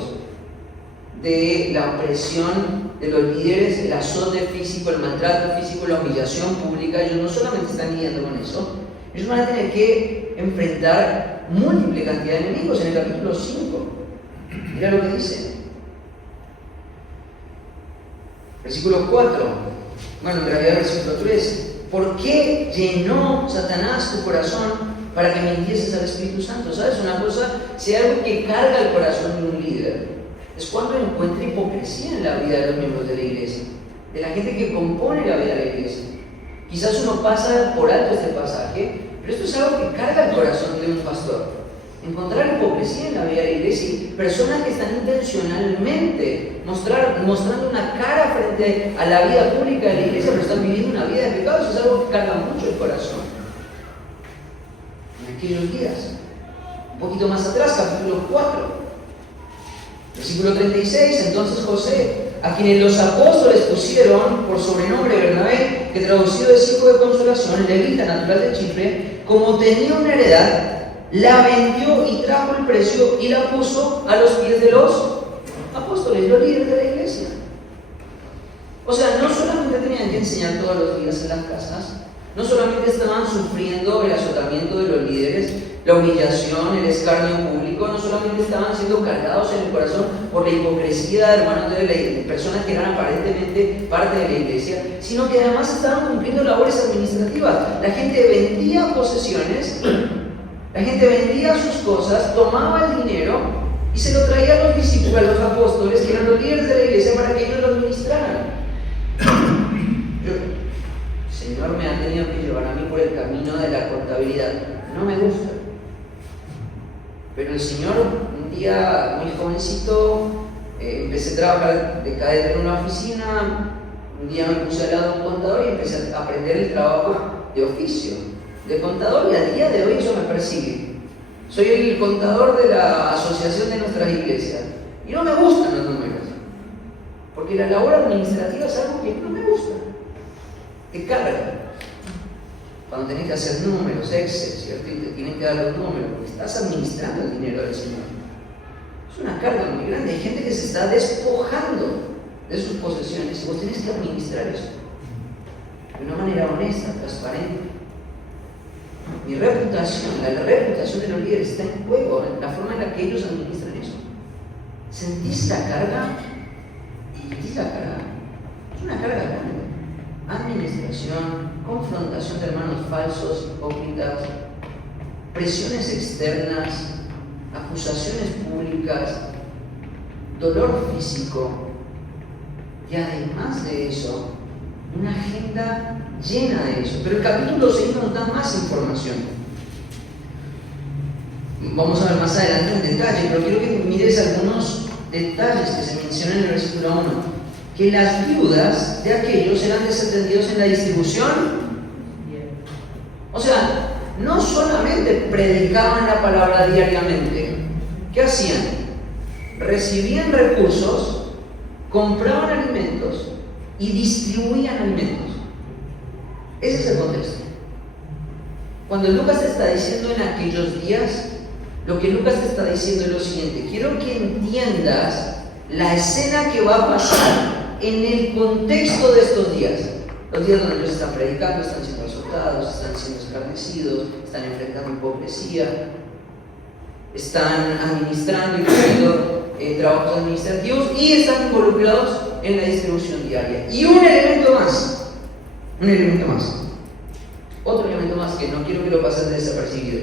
de la opresión de los líderes, el azote físico, el maltrato físico, la humillación pública. Ellos no solamente están lidiando con eso, ellos van a tener que enfrentar múltiple cantidad de enemigos. En el capítulo 5, mira lo que dice. Versículo 4, bueno, en realidad versículo 3. ¿Por qué llenó Satanás tu corazón para que mintieses al Espíritu Santo. ¿Sabes una cosa? Si hay algo que carga el corazón de un líder, es cuando encuentra hipocresía en la vida de los miembros de la iglesia, de la gente que compone la vida de la iglesia. Quizás uno pasa por alto este pasaje, pero esto es algo que carga el corazón de un pastor. Encontrar hipocresía en la vida de la iglesia, personas que están intencionalmente mostrando una cara frente a la vida pública de la iglesia, pero están viviendo una vida de pecado. Eso es algo que carga mucho el corazón. En aquellos días, un poquito más atrás, capítulo 4, versículo 36, entonces José, a quienes los apóstoles pusieron por sobrenombre Bernabé, que traducido es hijo de consolación, levita natural de Chipre, como tenía una heredad, la vendió y trajo el precio y la puso a los pies de los apóstoles, los líderes de la iglesia. O sea, no solamente tenían que enseñar todos los días en las casas, no solamente estaban sufriendo el azotamiento de los líderes, la humillación, el escarnio público, no solamente estaban siendo cargados en el corazón por la hipocresía de hermanos de personas que eran aparentemente parte de la iglesia, sino que además estaban cumpliendo labores administrativas. La gente vendía posesiones, la gente vendía sus cosas, tomaba el dinero y se lo traía a los discípulos, a los apóstoles, que eran los líderes de la iglesia, para que ellos lo administraran. El Señor me ha tenido que llevar a mí por el camino de la contabilidad. No me gusta. Pero el Señor, un día muy jovencito, empecé a trabajar de cadete en una oficina. Un día me puse al lado de un contador y empecé a aprender el trabajo de oficio de contador, y al día de hoy eso me persigue. Soy el contador de la asociación de nuestras iglesias y no me gustan los números, porque la labor administrativa es algo que no me gusta, te carga. Cuando tenés que hacer números, Excel, ¿cierto? Y te tienen que dar los números, porque estás administrando el dinero del Señor. Es una carga muy grande. Hay gente que se está despojando de sus posesiones y vos tenés que administrar eso de una manera honesta, transparente. Mi reputación, la reputación de los líderes está en juego, en la forma en la que ellos administran eso. ¿Sentís la carga? ¿Sentís la carga? Es una carga grande. Administración, confrontación de hermanos falsos, hipócritas, presiones externas, acusaciones públicas, dolor físico, y además de eso, una agenda llena de eso. Pero el capítulo 6 nos da más información. Vamos a ver más adelante en detalle, pero quiero que mires algunos detalles que se mencionan en el versículo 1. Que las viudas de aquellos eran desatendidos en la distribución. O sea, no solamente predicaban la palabra diariamente. ¿Qué hacían? Recibían recursos, compraban alimentos y distribuían alimentos. Ese es el contexto. Cuando Lucas te está diciendo en aquellos días, lo que Lucas te está diciendo es lo siguiente: quiero que entiendas la escena que va a pasar en el contexto de estos días. Los días donde ellos están predicando, están siendo azotados, están siendo escarnecidos, están enfrentando hipocresía, están administrando y haciendo trabajos administrativos y están involucrados en la distribución diaria. Y un elemento más, otro elemento más que no quiero que lo pases desapercibido: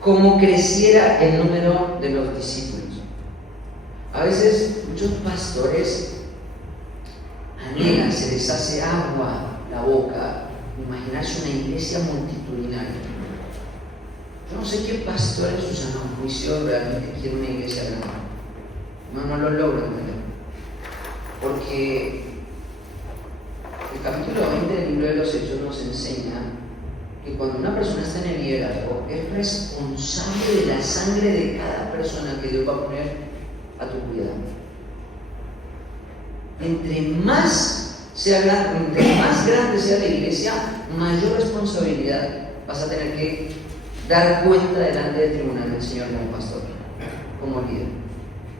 cómo creciera el número de los discípulos. A veces muchos pastores anhelan, se les hace agua la boca imaginarse una iglesia multitudinaria. Yo no sé qué pastor en su sano juicio realmente quiere una iglesia grande. No lo logro entender. Porque el capítulo 20 del libro de los Hechos nos enseña que cuando una persona está en el liderazgo, es responsable de la sangre de cada persona que Dios va a poner a tu cuidado. Entre más grande sea la iglesia, mayor responsabilidad vas a tener que dar cuenta delante del tribunal del Señor como pastor, como líder.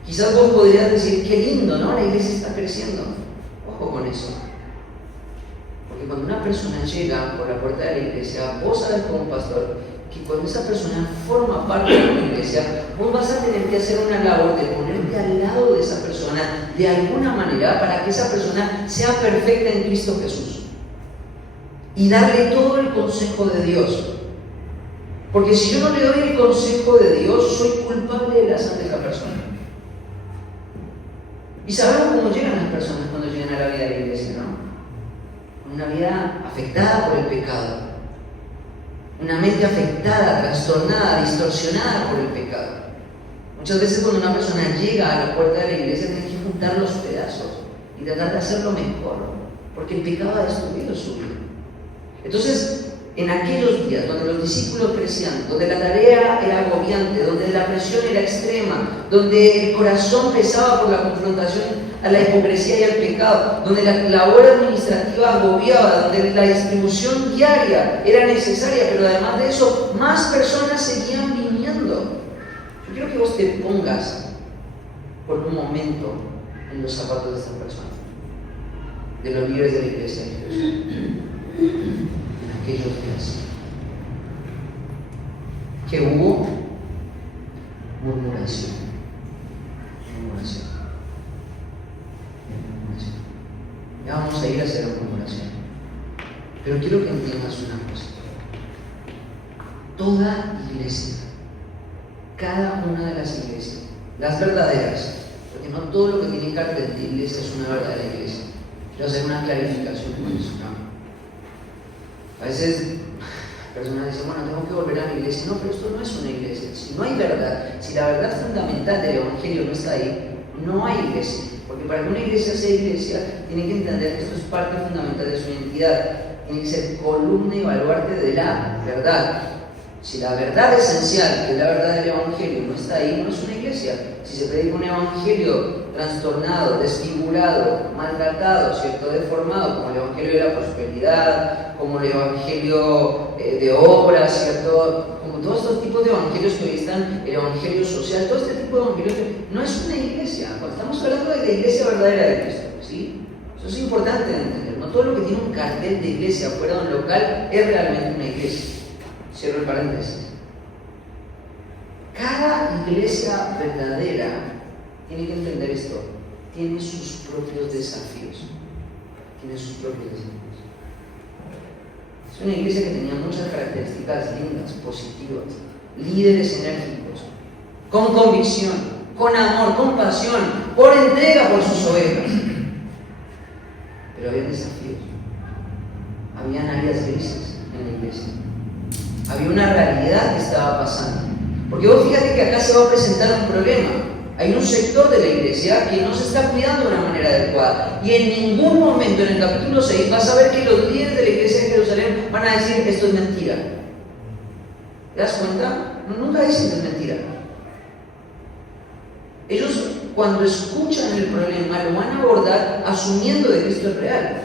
Quizás vos podrías decir: qué lindo, ¿no? La iglesia está creciendo. Ojo con eso. Porque cuando una persona llega por la puerta de la iglesia, vos sabes como pastor que cuando esa persona forma parte de la iglesia, vos vas a tener que hacer una labor de ponerte al lado de esa persona de alguna manera para que esa persona sea perfecta en Cristo Jesús y darle todo el consejo de Dios. Porque si yo no le doy el consejo de Dios, soy culpable de la sangre de esa persona. Y sabemos cómo llegan las personas cuando llegan a la vida de la iglesia, ¿no? Con una vida afectada por el pecado. Una mente afectada, trastornada, distorsionada por el pecado. Muchas veces cuando una persona llega a la puerta de la iglesia tiene que juntar los pedazos y tratar de hacerlo mejor, porque el pecado ha destruido su vida. Entonces, en aquellos días donde los discípulos crecían, donde la tarea era agobiante, donde la presión era extrema, donde el corazón pesaba por la confrontación a la hipocresía y al pecado, donde la labor administrativa agobiaba, donde la distribución diaria era necesaria, pero además de eso, más personas seguían viniendo. Yo quiero que vos te pongas por un momento en los zapatos de esta persona, de los líderes de la iglesia de Jesús, en aquellos días. Que hubo murmuración. Ya vamos a ir a hacer la murmuración. Pero quiero que entiendas una cosa. Toda iglesia, cada una de las iglesias, las verdaderas, porque no todo lo que tiene cartel de iglesia es una verdadera iglesia. Quiero hacer una clarificación con eso, ¿no? A veces personas dicen, bueno, tengo que volver a la iglesia. No, pero esto no es una iglesia. Si no hay verdad, si la verdad fundamental del Evangelio no está ahí, no hay iglesia. Porque para que una iglesia sea iglesia, tiene que entender que esto es parte fundamental de su identidad. Tiene que ser columna y baluarte de la verdad. Si la verdad esencial, que es la verdad del Evangelio, no está ahí, no es una iglesia. Si se predica un Evangelio trastornado, desfigurado, maltratado, ¿cierto? Deformado, como el Evangelio de la prosperidad, como el Evangelio de obras, ¿cierto? Como todos estos tipos de evangelios que hoy están, el Evangelio social, todo este tipo de evangelios, no es una iglesia. Cuando estamos hablando de la iglesia verdadera de Cristo, ¿sí? Eso es importante de entender. No todo lo que tiene un cartel de iglesia fuera de un local es realmente una iglesia. Cierro el paréntesis. Cada iglesia verdadera tiene que entender esto. Tiene sus propios desafíos. Tiene sus propios desafíos. Es una iglesia que tenía muchas características lindas, positivas. Líderes enérgicos, con convicción, con amor, con pasión, por entrega por sus ovejas. Pero había desafíos. Habían áreas grises en la iglesia. Había una realidad que estaba pasando. Porque vos fíjate que acá se va a presentar un problema. Hay un sector de la iglesia que no se está cuidando de una manera adecuada. Y en ningún momento en el capítulo 6 vas a ver que los líderes de la iglesia de Jerusalén van a decir esto es mentira. ¿Te das cuenta? Nunca dicen que es mentira. Ellos cuando escuchan el problema lo van a abordar asumiendo de que esto es real.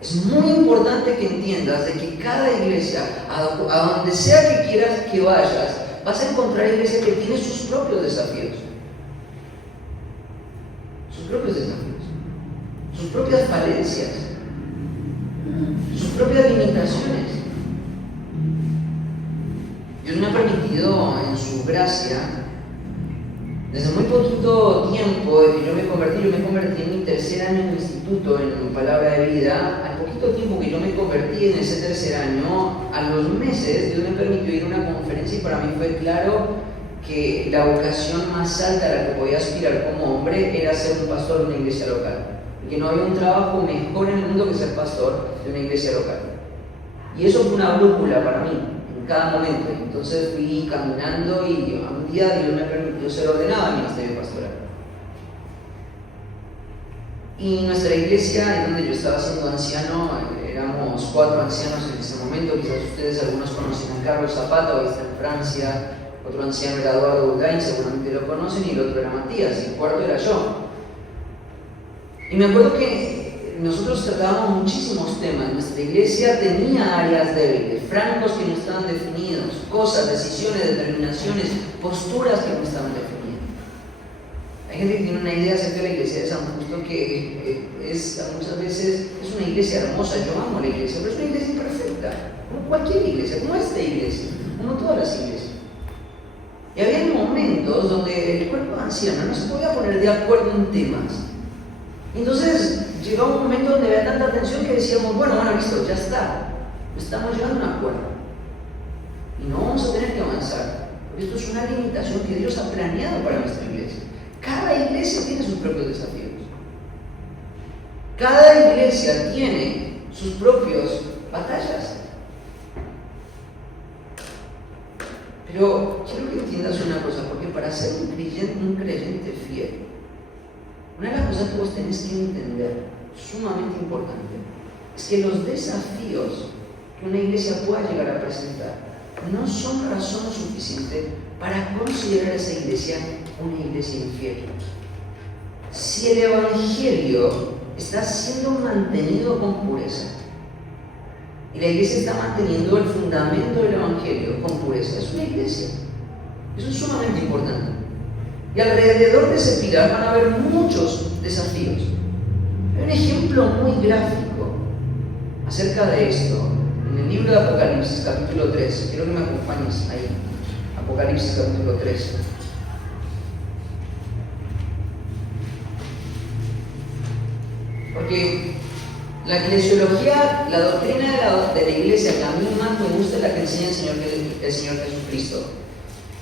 Es muy importante que entiendas de que cada iglesia, a donde sea que quieras que vayas, vas a encontrar iglesia que tiene sus propios desafíos. Sus propios desafíos. Sus propias falencias. Sus propias limitaciones. Dios me ha permitido en su gracia, desde muy poquito tiempo de que yo me convertí en mi tercer año en el instituto en Palabra de Vida. Al poquito tiempo que yo me convertí en ese tercer año, a los meses Dios me permitió ir a una conferencia y para mí fue claro que la vocación más alta a la que podía aspirar como hombre era ser un pastor de una iglesia local. Y que no había un trabajo mejor en el mundo que ser pastor de una iglesia local. Y eso fue una brújula para mí en cada momento. Entonces fui caminando y a un día Dios me permitió ser ordenado al ministerio pastoral. Y nuestra iglesia, en donde yo estaba siendo anciano, éramos 4 ancianos en ese momento. Quizás ustedes algunos conocen a Carlos Zapata, hoy está en Francia. Otro anciano era Eduardo Urgain, seguramente lo conocen, y el otro era Matías, y el cuarto era yo. Y me acuerdo que nosotros tratábamos muchísimos temas. Nuestra iglesia tenía áreas débiles, francos que no estaban definidos, cosas, decisiones, determinaciones, posturas que no estaban definidas. Hay gente que tiene una idea acerca de la iglesia de San Justo que muchas veces es una iglesia hermosa. Yo amo la iglesia, pero es una iglesia imperfecta, como cualquier iglesia, como esta iglesia, como todas las iglesias. Y había momentos donde el cuerpo anciano no se podía poner de acuerdo en temas. Entonces llegaba un momento donde había tanta tensión que decíamos, bueno, listo, ya está. estamos llegando a un acuerdo. Y no vamos a tener que avanzar. Porque esto es una limitación que Dios ha planeado para nuestra iglesia. Cada iglesia tiene sus propios desafíos. Cada iglesia tiene sus propias batallas. Pero quiero que entiendas una cosa, porque para ser un creyente fiel, una de las cosas que vos tenés que entender, sumamente importante, es que los desafíos que una iglesia pueda llegar a presentar no son razón suficiente para considerar a esa iglesia una iglesia infiel. Si el Evangelio está siendo mantenido con pureza, y la iglesia está manteniendo el fundamento del Evangelio con pureza, es una iglesia. Eso es sumamente importante. Y alrededor de ese pilar van a haber muchos desafíos. Hay un ejemplo muy gráfico acerca de esto en el libro de Apocalipsis, capítulo 3. Quiero que me acompañes ahí. Apocalipsis, capítulo 3. Porque la eclesiología, la doctrina de la iglesia que a mí más me gusta es la que enseña el Señor Jesucristo.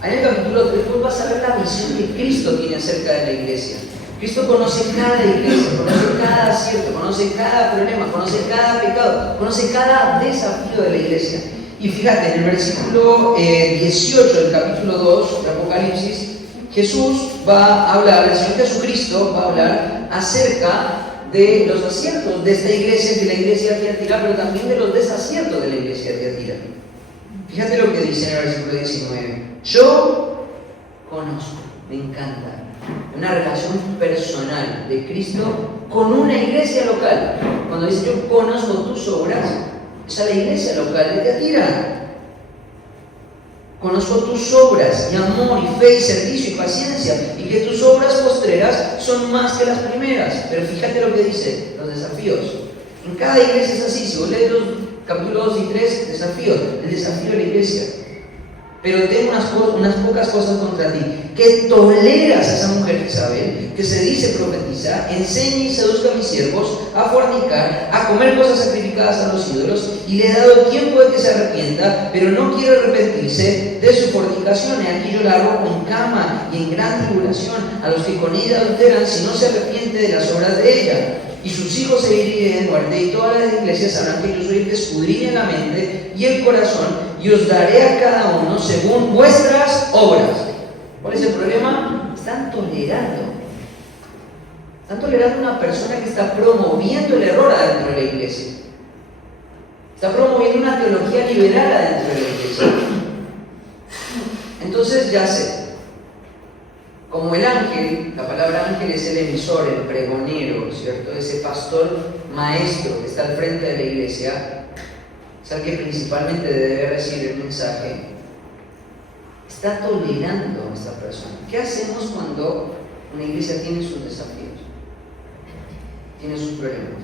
Ahí en el capítulo 3 tú vas a ver la visión que Cristo tiene acerca de la iglesia. Cristo conoce cada iglesia, conoce cada acierto, conoce cada problema, conoce cada pecado, conoce cada desafío de la iglesia. Y fíjate, en el versículo 18 del capítulo 2 de Apocalipsis, Jesús va a hablar, el Señor Jesucristo va a hablar acerca de los aciertos de esta iglesia, de la iglesia de Tiatira, pero también de los desaciertos de la iglesia de Tiatira. Fíjate lo que dice en el versículo 19. Yo conozco, me encanta, una relación personal de Cristo con una iglesia local. Cuando dice yo conozco tus obras, es a la iglesia local de Tiatira. Conozco tus obras, y amor, y fe, y servicio, y paciencia, y que tus obras postreras son más que las primeras. Pero fíjate lo que dice, los desafíos. En cada iglesia es así. Si vos lees los capítulos 2 y 3, desafíos, el desafío de la iglesia. Pero tengo unas pocas cosas contra ti, que toleras a esa mujer Jezabel, que se dice profetiza, enseña y seduzca a mis siervos a fornicar, a comer cosas sacrificadas a los ídolos, y le he dado tiempo de que se arrepienta, pero no quiere arrepentirse de su fornicación. Y aquí yo la arrojo en cama y en gran tribulación a los que con ella adulteran, si no se arrepiente de las obras de ella. Y sus hijos se irían de muerte, y todas las iglesias sabrán que yo soy el que escudriña la mente y el corazón, y os daré a cada uno según vuestras obras. ¿Cuál es el problema? Están tolerando a una persona que está promoviendo el error adentro de la iglesia. Está promoviendo una teología liberal adentro de la iglesia. Entonces ya sé, como el ángel, la palabra ángel es el emisor, el pregonero, ¿cierto? Ese pastor maestro que está al frente de la iglesia, es el que principalmente debe recibir el mensaje. Está tolerando a esta persona. ¿Qué hacemos cuando una iglesia tiene sus desafíos? Tiene sus problemas.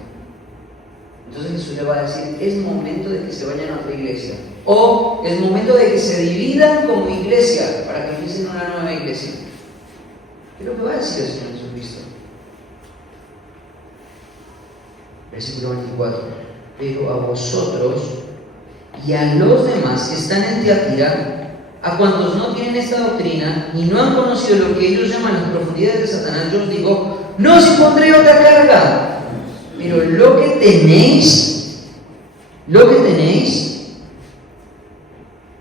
Entonces Jesús le va a decir, es momento de que se vayan a otra iglesia. O es momento de que se dividan como iglesia para que empiecen una nueva iglesia. ¿Qué es lo que va a decir el Señor Jesucristo? Versículo 24. Pero a vosotros y a los demás que están en Tiatira, a cuantos no tienen esta doctrina y no han conocido lo que ellos llaman las profundidades de Satanás, yo os digo, no os impondré otra carga, pero lo que tenéis,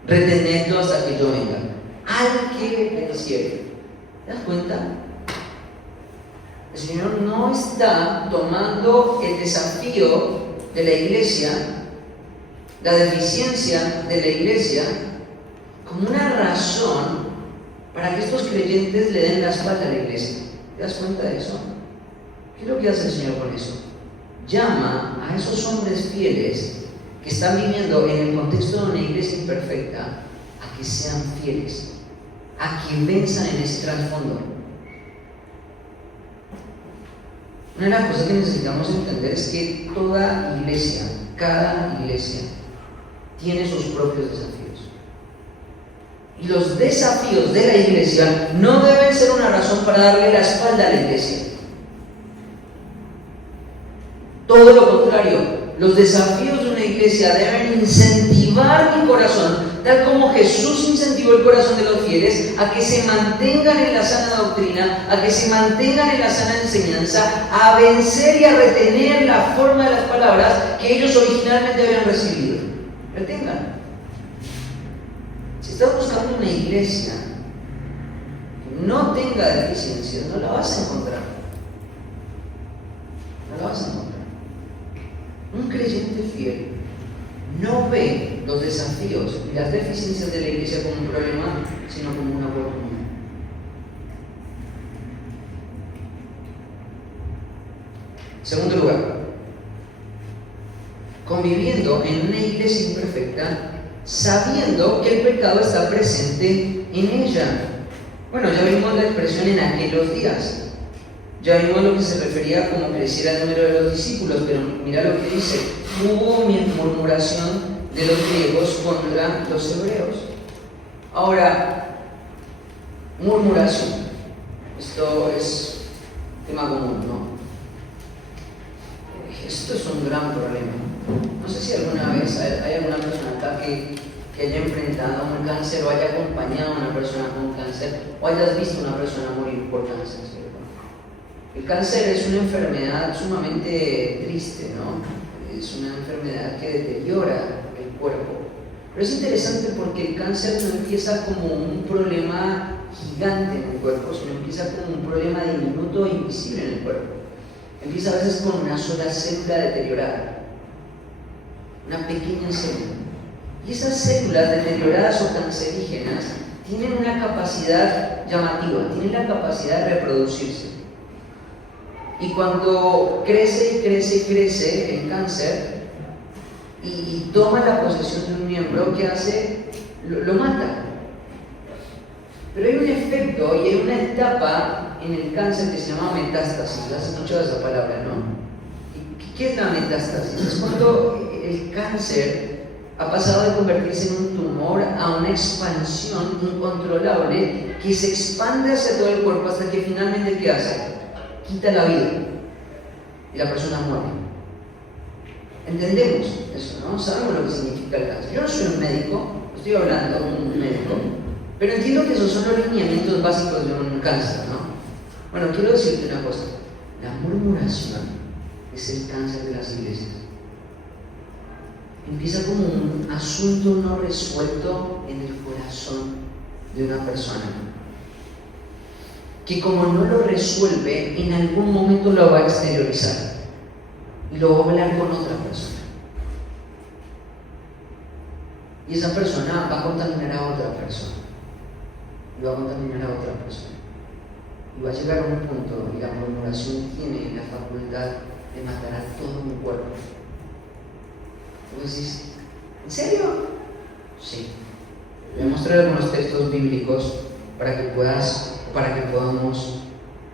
retenedlo hasta que yo venga. Al que venciere. ¿Te das cuenta? El Señor no está tomando el desafío de la iglesia, la deficiencia de la iglesia, como una razón para que estos creyentes le den la espalda a la iglesia. ¿Te das cuenta de eso? ¿Qué es lo que hace el Señor con eso? Llama a esos hombres fieles que están viviendo en el contexto de una iglesia imperfecta a que sean fieles, a que venzan en ese trasfondo. Una de las cosas que necesitamos entender es que toda iglesia, cada iglesia, tiene sus propios desafíos. Y los desafíos de la iglesia no deben ser una razón para darle la espalda a la iglesia. Todo lo contrario, los desafíos de una iglesia iglesia deben incentivar mi corazón, tal como Jesús incentivó el corazón de los fieles, a que se mantengan en la sana doctrina, a que se mantengan en la sana enseñanza, a vencer y a retener la forma de las palabras que ellos originalmente habían recibido. Retengan. Si estás buscando una iglesia que no tenga deficiencias, no la vas a encontrar. No la vas a encontrar. Un creyente fiel no ve los desafíos y las deficiencias de la iglesia como un problema, sino como una oportunidad. Segundo lugar, conviviendo en una iglesia imperfecta, sabiendo que el pecado está presente en ella. Bueno, ya vimos la expresión en aquellos días. Ya vimos lo que se refería a cómo creciera el número de los discípulos, pero mira lo que dice: hubo murmuración de los griegos contra los hebreos. Ahora, murmuración. Esto es tema común, ¿no? Esto es un gran problema. No sé si alguna vez hay alguna persona acá que haya enfrentado un cáncer o haya acompañado a una persona con cáncer o hayas visto a una persona morir por cáncer, ¿cierto? El cáncer es una enfermedad sumamente triste, ¿no? Es una enfermedad que deteriora el cuerpo. Pero es interesante porque el cáncer no empieza como un problema gigante en el cuerpo, sino empieza como un problema diminuto e invisible en el cuerpo. Empieza a veces con una sola célula deteriorada, una pequeña célula. Y esas células deterioradas o cancerígenas tienen una capacidad llamativa, tienen la capacidad de reproducirse. Y cuando crece el cáncer y toma la posesión de un miembro, ¿qué hace? Lo mata. Pero hay un efecto y hay una etapa en el cáncer que se llama metástasis. ¿Has escuchado esa palabra, no? ¿Qué es la metástasis? Es cuando el cáncer ha pasado de convertirse en un tumor a una expansión incontrolable que se expande hacia todo el cuerpo hasta que finalmente, ¿qué hace? Quita la vida y la persona muere. Entendemos eso, ¿no? Sabemos lo que significa el cáncer. Yo no soy un médico, estoy hablando como un médico, pero entiendo que esos son los lineamientos básicos de un cáncer, ¿no? Bueno, quiero decirte una cosa: la murmuración es el cáncer de las iglesias. Empieza como un asunto no resuelto en el corazón de una persona, que como no lo resuelve, en algún momento lo va a exteriorizar y lo va a hablar con otra persona. Y esa persona va a contaminar a otra persona, y va a contaminar a otra persona. Y va a llegar a un punto, y la murmuración tiene la facultad de matar a todo un cuerpo. Tú decís, ¿en serio? Sí. Voy a mostrar algunos textos bíblicos para que podamos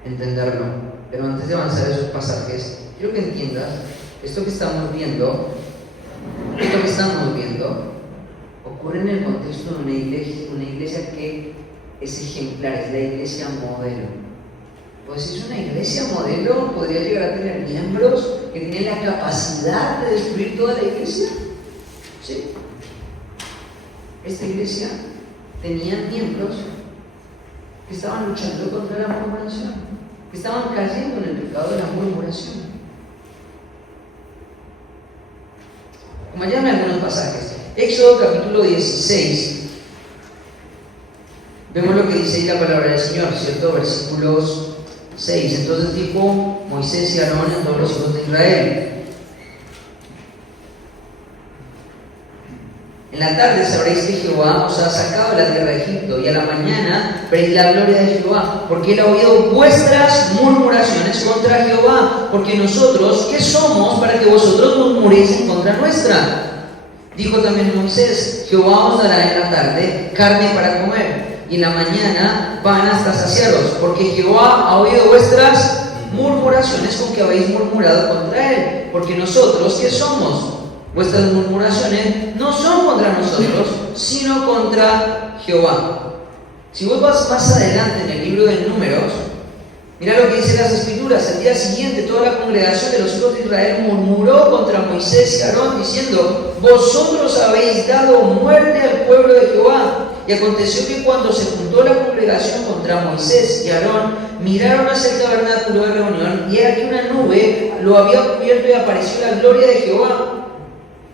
entenderlo. Pero antes de avanzar a esos pasajes, quiero que entiendas esto que estamos viendo ocurre en el contexto de una iglesia que es ejemplar, es la iglesia modelo. Pues si es una iglesia modelo, podría llegar a tener miembros que tienen la capacidad de destruir toda la iglesia. ¿Sí? Esta iglesia tenía miembros que estaban luchando contra la murmuración, que estaban cayendo en el pecado de la murmuración. Como allá en algunos pasajes. Éxodo capítulo 16. Vemos lo que dice ahí la palabra del Señor, ¿cierto? Versículos 6. Entonces dijo Moisés y Aarón a todos los hijos de Israel: en la tarde sabréis que Jehová os ha sacado de la tierra de Egipto, y a la mañana veréis la gloria de Jehová, porque él ha oído vuestras murmuraciones contra Jehová. Porque nosotros, ¿qué somos para que vosotros murmuréis en contra nuestra? Dijo también Moisés: Jehová os dará en la tarde carne para comer, y en la mañana pan hasta saciaros, porque Jehová ha oído vuestras murmuraciones con que habéis murmurado contra él. Porque nosotros, ¿qué somos? Vuestras murmuraciones no son contra nosotros, sino contra Jehová. Si vos vas más adelante en el libro de Números, Mira lo que dicen las Escrituras. El día siguiente toda la congregación de los hijos de Israel murmuró contra Moisés y Aarón diciendo: vosotros habéis dado muerte al pueblo de Jehová. Y aconteció que cuando se juntó la congregación contra Moisés y Aarón, miraron hacia el tabernáculo de reunión, y era que una nube lo había cubierto y apareció la gloria de Jehová.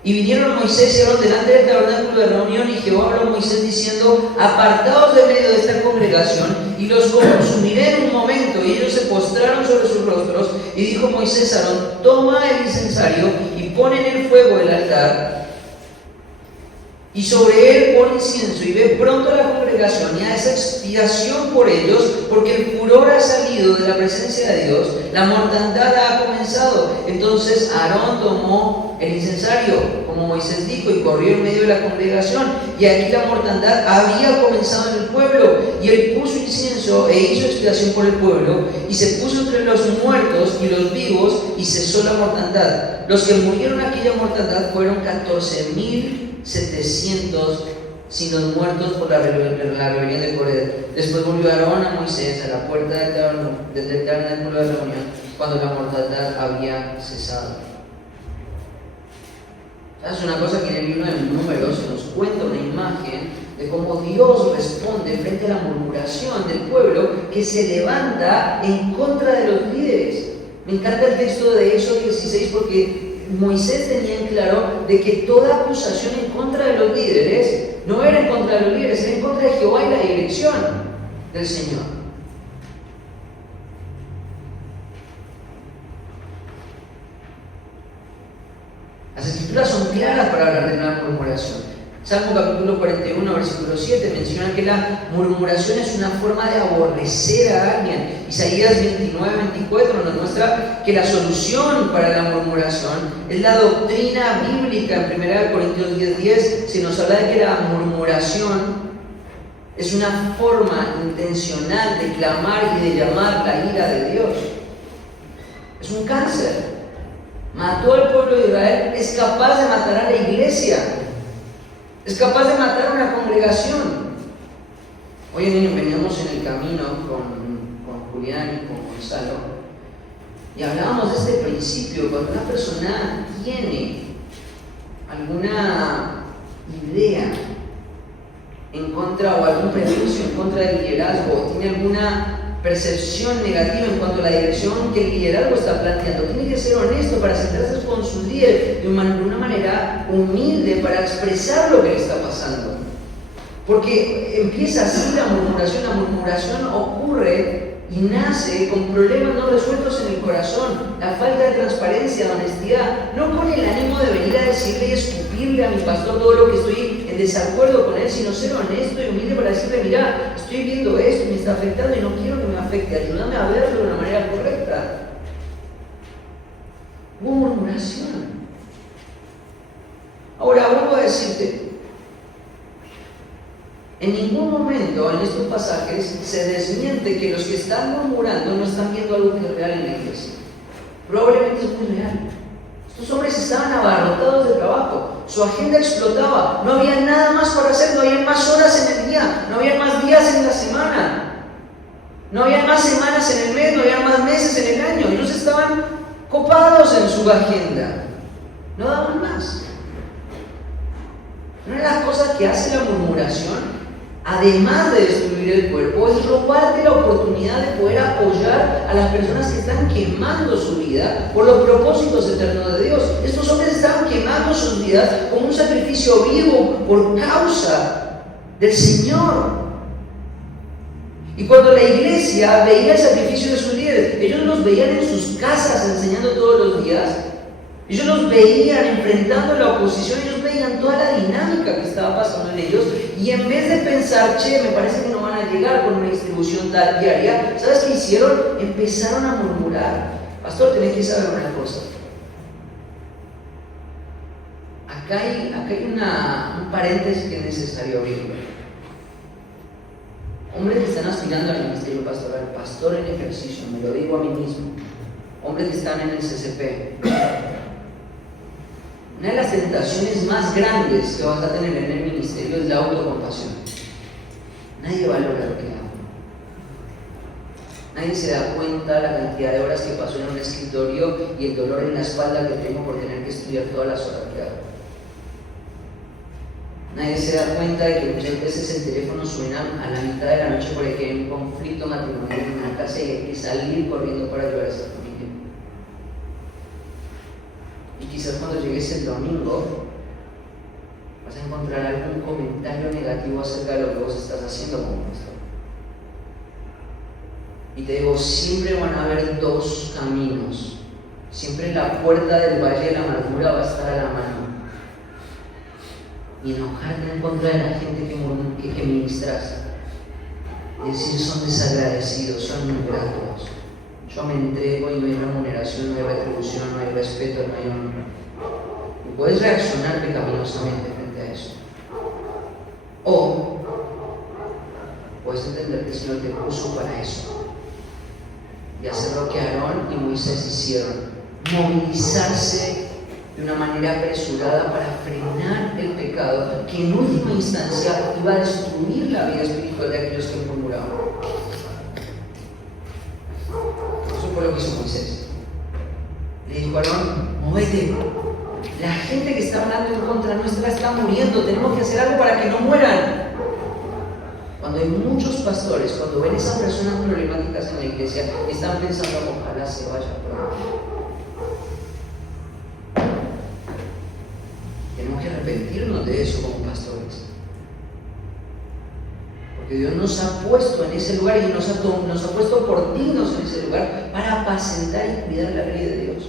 Y vinieron Moisés y Aarón delante del tabernáculo de reunión, y Jehová habló a Moisés diciendo: apartaos de medio de esta congregación, y los consumiré en un momento. Y ellos se postraron sobre sus rostros, y dijo Moisés a Aarón: toma el incensario y pon en el fuego del altar, y sobre él pon incienso, y ve pronto a la congregación y haz expiación por ellos, porque el furor ha salido de la presencia de Dios, la mortandad ha comenzado. Entonces Aarón tomó el incensario, como Moisés dijo, y corrió en medio de la congregación, y aquí la mortandad había comenzado en el pueblo, y él puso incienso e hizo expiación por el pueblo, y se puso entre los muertos y los vivos, y cesó la mortandad. Los que murieron en aquella mortandad fueron 14.700, sin los muertos por la rebelión de Coré. Después volvió Aarón a Moisés a la puerta del tabernáculo de reunión, cuando la mortandad había cesado. Es una cosa que en el libro de Números se nos cuenta una imagen de cómo Dios responde frente a la murmuración del pueblo que se levanta en contra de los líderes. Me encanta el texto de Éxodo 16 porque Moisés tenía en claro de que toda acusación en contra de los líderes no era en contra de los líderes, era en contra de Jehová y la dirección del Señor. Las Escrituras son claras para hablar de una murmuración. Salmo capítulo 41, versículo 7 menciona que la murmuración es una forma de aborrecer a alguien. Isaías 29, 24 nos muestra que la solución para la murmuración es la doctrina bíblica. En 1 Corintios 10, 10 se nos habla de que la murmuración es una forma intencional de clamar y de llamar la ira de Dios. Es un cáncer. Mató al pueblo de Israel, es capaz de matar a la iglesia, es capaz de matar a una congregación. Hoy veníamos en el camino con Julián y con Gonzalo y hablábamos de este principio. Cuando una persona tiene alguna idea en contra o algún prejuicio en contra del liderazgo, tiene alguna percepción negativa en cuanto a la dirección que el liderazgo está planteando, tiene que ser honesto para sentarse con su líder de una manera humilde para expresar lo que le está pasando. Porque empieza así la murmuración ocurre y nace con problemas no resueltos en el corazón, la falta de transparencia, de honestidad, no con el ánimo de venir a decirle y escupirle a mi pastor todo lo que estoy en desacuerdo con él, sino ser honesto y humilde para decirle: mira, estoy viendo esto, me está afectando y no quiero que me afecte, ayúdame a verlo de una manera correcta. Hubo murmuración. Ahora vuelvo a decirte, en ningún momento en estos pasajes se desmiente que los que están murmurando no están viendo algo que es real en la iglesia. Probablemente es muy real. Estos hombres estaban abarrotados de trabajo, su agenda explotaba, no había nada más para hacer, no había más horas en el día, no había más días en la semana, no había más semanas en el mes, no había más meses en el año. Ellos estaban copados en su agenda, no daban más. Una de las cosas que hace la murmuración, además de destruir el cuerpo, es robarte la oportunidad de poder apoyar a las personas que están quemando su vida por los propósitos eternos de Dios. Estos hombres estaban quemando sus vidas como un sacrificio vivo por causa del Señor. Y cuando la iglesia veía el sacrificio de sus líderes, ellos los veían en sus casas enseñando todos los días. Ellos los veían enfrentando la oposición, ellos veían toda la dinámica que estaba pasando en ellos, y en vez de pensar: che, me parece que no van a llegar con una distribución diaria, ¿sabes qué hicieron? Empezaron a murmurar. Pastor, tenés que saber una cosa. Acá hay un paréntesis que es necesario abrirlo. Hombres que están aspirando al ministerio pastoral, pastor en ejercicio, me lo digo a mí mismo. Hombres que están en el CCP. Una de las tentaciones más grandes que vas a tener en el ministerio es la autocompasión. Nadie valora lo que hago. Nadie se da cuenta la cantidad de horas que paso en un escritorio y el dolor en la espalda que tengo por tener que estudiar todas las horas que hago. Nadie se da cuenta de que muchas veces el teléfono suena a la mitad de la noche porque hay un conflicto matrimonial en una casa y hay que salir corriendo para ayudar a esa familia. Y quizás cuando llegues el domingo vas a encontrar algún comentario negativo acerca de lo que vos estás haciendo como pastor. Y te digo, siempre van a haber dos caminos. Siempre la puerta del valle de la amargura va a estar a la mano. Y enojarte en contra de la gente que ministras. Y decir, son desagradecidos, son ingratos. Yo me entrego y no hay remuneración, no hay retribución, no hay respeto, no hay honra. Y puedes reaccionar pecaminosamente frente a eso. O puedes entender que el Señor te puso para eso. Y hacer lo que Aarón y Moisés hicieron, movilizarse de una manera apresurada para frenar el pecado que en última instancia iba a destruir la vida espiritual de aquellos que murmuraban. Eso fue lo que hizo Moisés. Le dijo a Aarón, móvete, la gente que está hablando en contra nuestra está muriendo, tenemos que hacer algo para que no mueran. Cuando hay muchos pastores, cuando ven esas personas problemáticas en la iglesia, están pensando, ojalá se vaya pronto. Tenemos que arrepentirnos de eso como pastores. Porque Dios nos ha puesto en ese lugar y nos ha puesto por dignos en ese lugar para apacentar y cuidar la ley de Dios.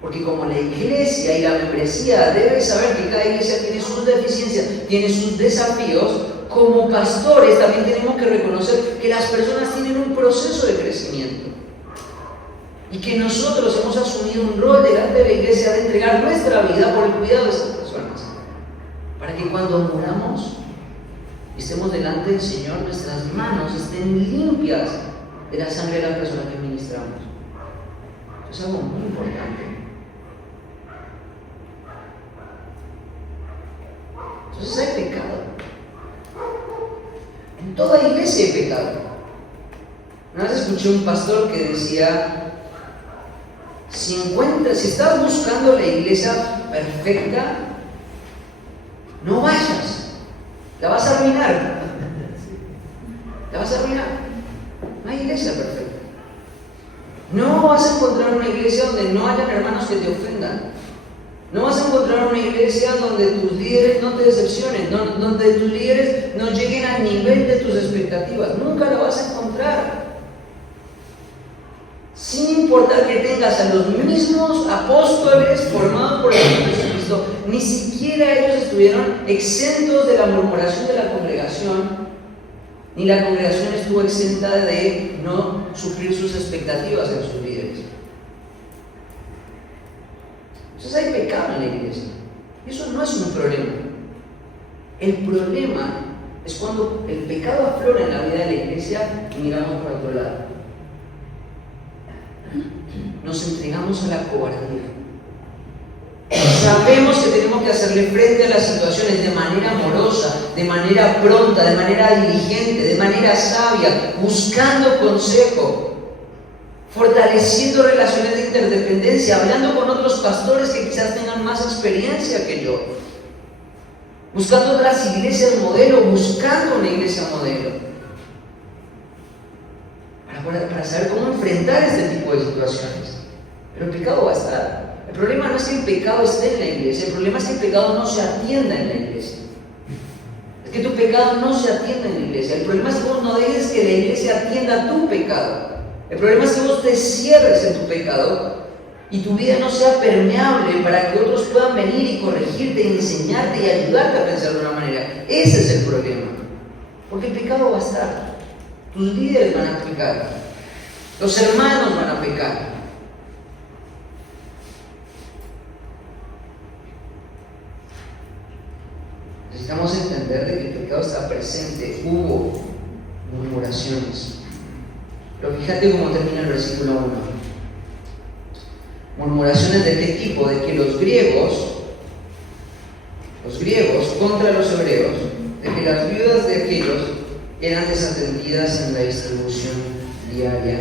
Porque como la iglesia y la membresía debe saber que cada iglesia tiene sus deficiencias, tiene sus desafíos, como pastores también tenemos que reconocer que las personas tienen un proceso de crecimiento. Y que nosotros hemos asumido un rol delante de la iglesia de entregar nuestra vida por el cuidado de esas personas. Para que cuando muramos y estemos delante del Señor, nuestras manos estén limpias de la sangre de las personas que ministramos. Eso es algo muy importante. Entonces hay pecado. En toda iglesia hay pecado. Una vez escuché un pastor que decía, si estás buscando la iglesia perfecta, no vayas, la vas a arruinar. La vas a arruinar. No hay iglesia perfecta. No vas a encontrar una iglesia donde no hayan hermanos que te ofendan. No vas a encontrar una iglesia donde tus líderes no te decepcionen, donde tus líderes no lleguen al nivel de tus expectativas. Nunca la vas a encontrar. Sin importar que tengas a los mismos apóstoles formados por el Señor Jesucristo, ni siquiera ellos estuvieron exentos de la murmuración de la congregación, ni la congregación estuvo exenta de no sufrir sus expectativas en sus líderes. Entonces hay pecado en la iglesia. Y eso no es un problema. El problema es cuando el pecado aflora en la vida de la iglesia y miramos por otro lado. Nos entregamos a la cobardía. Sabemos que tenemos que hacerle frente a las situaciones de manera amorosa, de manera pronta, de manera diligente, de manera sabia, buscando consejo, fortaleciendo relaciones de interdependencia, hablando con otros pastores que quizás tengan más experiencia que yo, buscando otras iglesias modelo, buscando una iglesia modelo, para saber cómo enfrentar este tipo de situaciones. Pero el pecado va a estar. El problema no es que el pecado esté en la iglesia, el problema es que el pecado no se atienda en la iglesia. Es que tu pecado no se atienda en la iglesia. El problema es que vos no dejes que la iglesia atienda tu pecado. El problema es que vos te cierres en tu pecado y tu vida no sea permeable para que otros puedan venir y corregirte, y enseñarte y ayudarte a pensar de una manera. Ese es el problema. Porque el pecado va a estar. Tus líderes van a pecar. Los hermanos van a pecar. Necesitamos entender de que el pecado está presente. Hubo murmuraciones. Pero fíjate cómo termina el versículo 1. Murmuraciones de qué tipo? De que los griegos contra los hebreos, de que las viudas de aquellos eran desatendidas en la distribución diaria.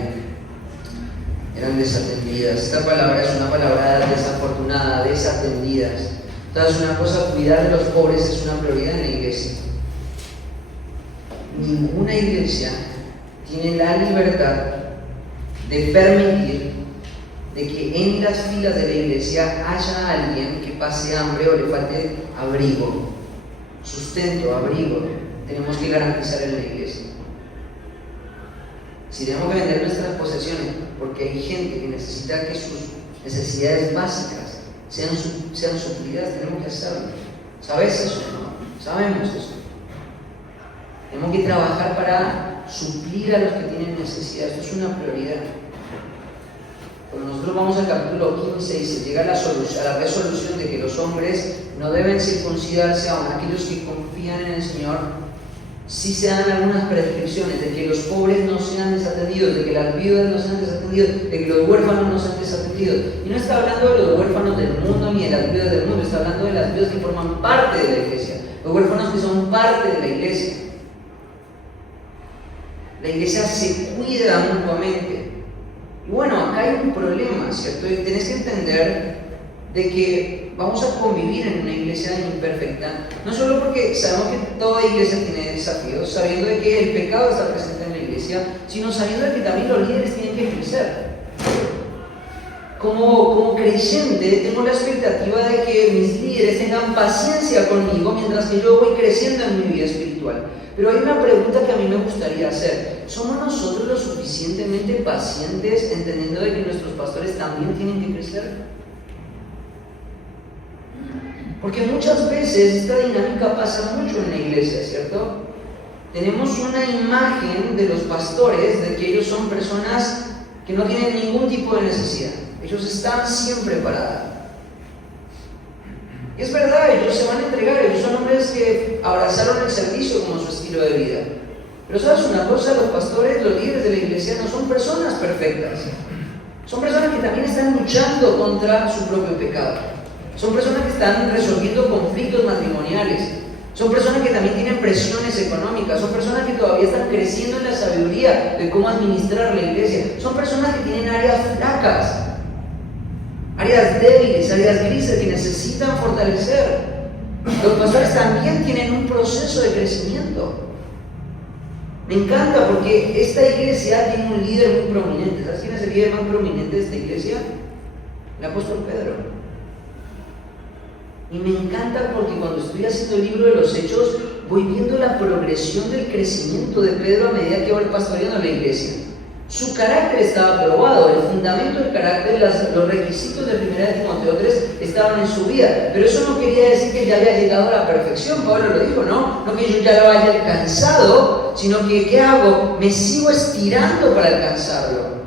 Eran desatendidas. Esta palabra es una palabra desafortunada, desatendidas. Entonces, una cosa, cuidar de los pobres es una prioridad en la iglesia. Ninguna iglesia tiene la libertad de permitir de que en las filas de la iglesia haya alguien que pase hambre o le falte abrigo, sustento, abrigo. Tenemos que garantizar en la iglesia. Si tenemos que vender nuestras posesiones porque hay gente que necesita que sus necesidades básicas sean suplidas, tenemos que hacerlo. ¿Sabes eso? ¿No? Sabemos eso. Tenemos que trabajar para suplir a los que tienen necesidad. Esto es una prioridad. Cuando nosotros vamos al capítulo 15 y se llega a la resolución de que los hombres no deben circuncidarse, aun aquellos que confían en el Señor, sí se dan algunas prescripciones de que los pobres no sean desatendidos, de que las viudas no sean desatendidas, de que los huérfanos no sean desatendidos. Y no está hablando de los huérfanos del mundo ni de las viudas del mundo, está hablando de las viudas que forman parte de la iglesia, los huérfanos que son parte de la iglesia. La iglesia se cuida mutuamente. Y bueno, acá hay un problema, ¿cierto? Y tenés que entender de que vamos a convivir en una iglesia imperfecta, no solo porque sabemos que toda iglesia tiene desafíos, sabiendo de que el pecado está presente en la iglesia, sino sabiendo de que también los líderes tienen que crecer. Como creyente, tengo la expectativa de que mis líderes tengan paciencia conmigo mientras que yo voy creciendo en mi vida espiritual. Pero hay una pregunta que a mí me gustaría hacer. ¿Somos nosotros lo suficientemente pacientes entendiendo de que nuestros pastores también tienen que crecer? Porque muchas veces esta dinámica pasa mucho en la iglesia, ¿cierto? Tenemos una imagen de los pastores de que ellos son personas que no tienen ningún tipo de necesidad. Ellos están siempre parados. Y es verdad, ellos se van a entregar, ellos son hombres que abrazaron el servicio como su estilo de vida. Pero ¿sabes una cosa? Los pastores, los líderes de la iglesia no son personas perfectas. Son personas que también están luchando contra su propio pecado. Son personas que están resolviendo conflictos matrimoniales. Son personas que también tienen presiones económicas. Son personas que todavía están creciendo en la sabiduría de cómo administrar la iglesia. Son personas que tienen áreas flacas, áreas débiles, áreas grises que necesitan fortalecer. Los pastores también tienen un proceso de crecimiento. Me encanta porque esta iglesia tiene un líder muy prominente. ¿Sabes quién es el líder más prominente de esta iglesia? El apóstol Pedro. Y me encanta porque cuando estoy haciendo el libro de los Hechos, voy viendo la progresión del crecimiento de Pedro a medida que va pastoreando la iglesia. Su carácter estaba probado, el fundamento del carácter, los requisitos de 1 Timoteo 3 estaban en su vida. Pero eso no quería decir que ya había llegado a la perfección. Pablo lo dijo, ¿no? No que yo ya lo haya alcanzado, sino que ¿qué hago? Me sigo estirando para alcanzarlo.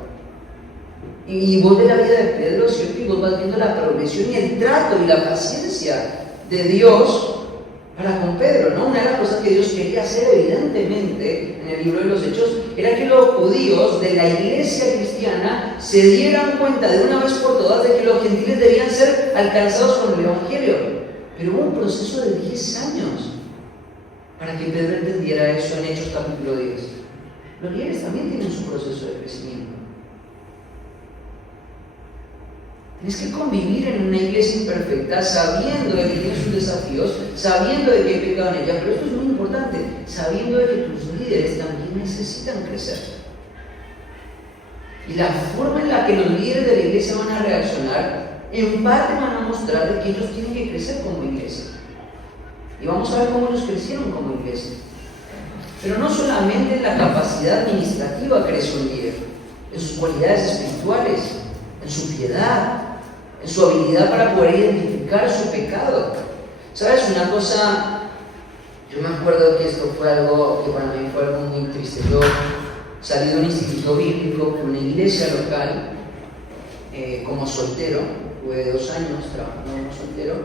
Y vos ves la vida de Pedro, ¿cierto? Y vos vas viendo la progresión y el trato y la paciencia de Dios para con Pedro, ¿no? Una de las cosas que Dios quería hacer evidentemente en el libro de los Hechos era que los judíos de la iglesia cristiana se dieran cuenta de una vez por todas de que los gentiles debían ser alcanzados con el evangelio. Pero hubo un proceso de 10 años para que Pedro entendiera eso en Hechos capítulo 10. Los líderes también tienen su proceso de crecimiento. Tienes que convivir en una iglesia imperfecta sabiendo de que tiene sus desafíos, sabiendo de que hay pecado en ella, pero esto es muy importante, sabiendo de que tus líderes también necesitan crecer. Y la forma en la que los líderes de la iglesia van a reaccionar, en parte van a mostrar de que ellos tienen que crecer como iglesia. Y vamos a ver cómo ellos crecieron como iglesia. Pero no solamente en la capacidad administrativa crece un líder, en sus cualidades espirituales, en su piedad, en su habilidad para poder identificar su pecado. ¿Sabes una cosa? Yo me acuerdo que esto fue algo que para mí fue algo muy triste. Yo salí de un instituto bíblico, de una iglesia local, como soltero. Tuve 2 años trabajando como soltero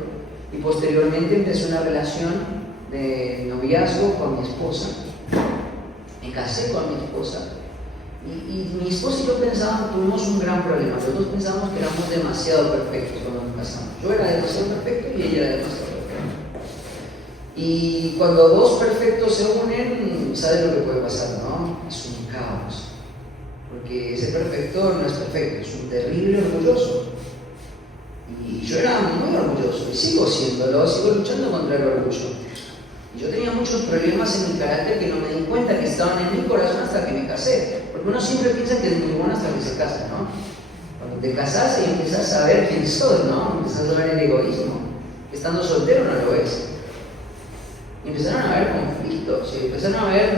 y posteriormente empecé una relación de noviazgo con mi esposa. Me casé con mi esposa. Y mi esposa y yo tuvimos un gran problema. Los dos pensábamos que éramos demasiado perfectos cuando nos casamos. Yo era demasiado perfecto y ella era demasiado perfecta. Y cuando dos perfectos se unen, ¿sabes lo que puede pasar, no? Es un caos. Porque ese perfecto no es perfecto, es un terrible orgulloso. Y yo era muy orgulloso, y sigo siéndolo, sigo luchando contra el orgullo. Y yo tenía muchos problemas en mi carácter que no me di cuenta que estaban en mi corazón hasta que me casé. Porque uno siempre piensa que es muy bueno hasta que se casa, ¿no? Cuando te casas y empiezas a ver quién sos, ¿no? Empiezas a ver el egoísmo. Estando soltero no lo es. Y empezaron a haber conflictos, y empezaron a haber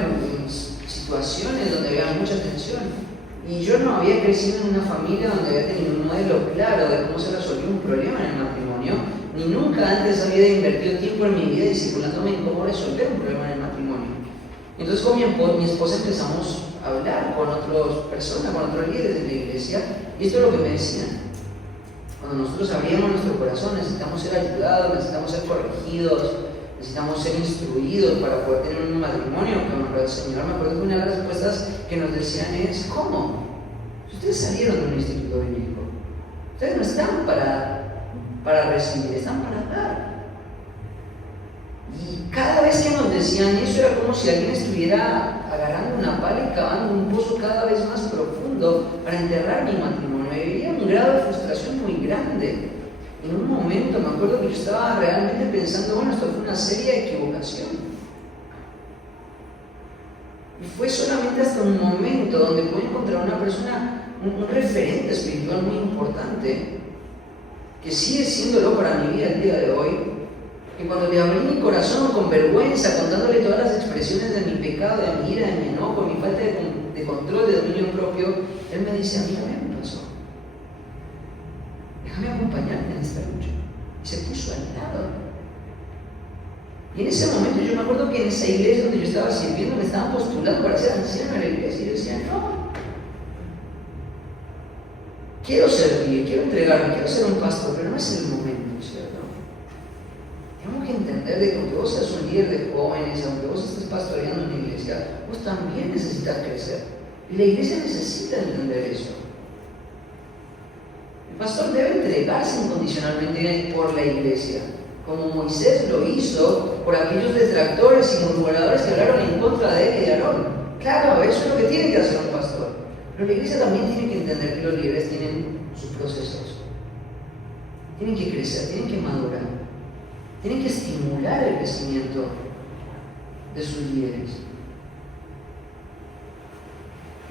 situaciones donde había mucha tensión. Y yo no había crecido en una familia donde había tenido un modelo claro de cómo se resolvió un problema en el matrimonio, ni nunca antes había invertido tiempo en mi vida discipulándome en cómo resolver un problema en el matrimonio. Entonces con mi esposa empezamos a hablar con otras personas, con otros líderes de la iglesia, y esto es lo que me decían. Cuando nosotros abrimos nuestro corazón, necesitamos ser ayudados, necesitamos ser corregidos, necesitamos ser instruidos para poder tener un matrimonio que honra al Señor. Me acuerdo que una de las respuestas que nos decían es: ¿cómo? Ustedes salieron de un instituto bíblico. Ustedes no están para recibir, están para dar. Y cada vez que nos decían eso era como si alguien estuviera agarrando una pala y cavando un pozo cada vez más profundo para enterrar mi matrimonio. Y vivía un grado de frustración muy grande. En un momento me acuerdo que yo estaba realmente pensando, bueno, esto fue una seria equivocación. Y fue solamente hasta un momento donde pude encontrar una persona, un referente espiritual muy importante, que sigue siéndolo para mi vida el día de hoy, que cuando le abrí mi corazón con vergüenza, contándole todas las expresiones de mi pecado, de mi ira, de mi enojo, mi falta de control, de dominio propio, él me dice: a mí también me pasó. Déjame acompañarte en esta lucha. Y se puso al lado. Y en ese momento yo me acuerdo que en esa iglesia donde yo estaba sirviendo me estaban postulando para ser anciano en la iglesia. Y yo decía: no, quiero servir, quiero entregarme, quiero ser un pastor, pero no es el momento, ¿cierto? Tenemos que entender de que aunque vos seas un líder de jóvenes, aunque vos estés pastoreando una iglesia, vos también necesitas crecer. Y la iglesia necesita entender eso. El pastor debe entregarse incondicionalmente por la iglesia, como Moisés lo hizo por aquellos detractores y murmuradores que hablaron en contra de él y de Aarón. Claro, eso es lo que tiene que hacer un pastor. Pero la iglesia también tiene que entender que los líderes tienen sus procesos. Tienen que crecer, tienen que madurar. Tienen que estimular el crecimiento de sus líderes.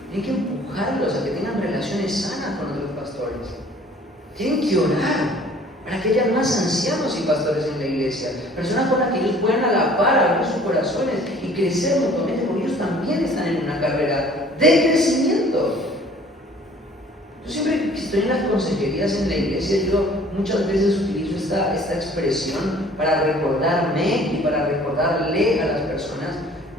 Tienen que empujarlos a que tengan relaciones sanas con otros pastores. Tienen que orar para que haya más ancianos y pastores en la iglesia, personas con las que ellos puedan a la par abrir sus corazones y crecer mutuamente, porque ellos también están en una carrera de crecimiento. Yo siempre que estoy en las consejerías en la iglesia, yo muchas veces utilizo esta expresión para recordarme y para recordarle a las personas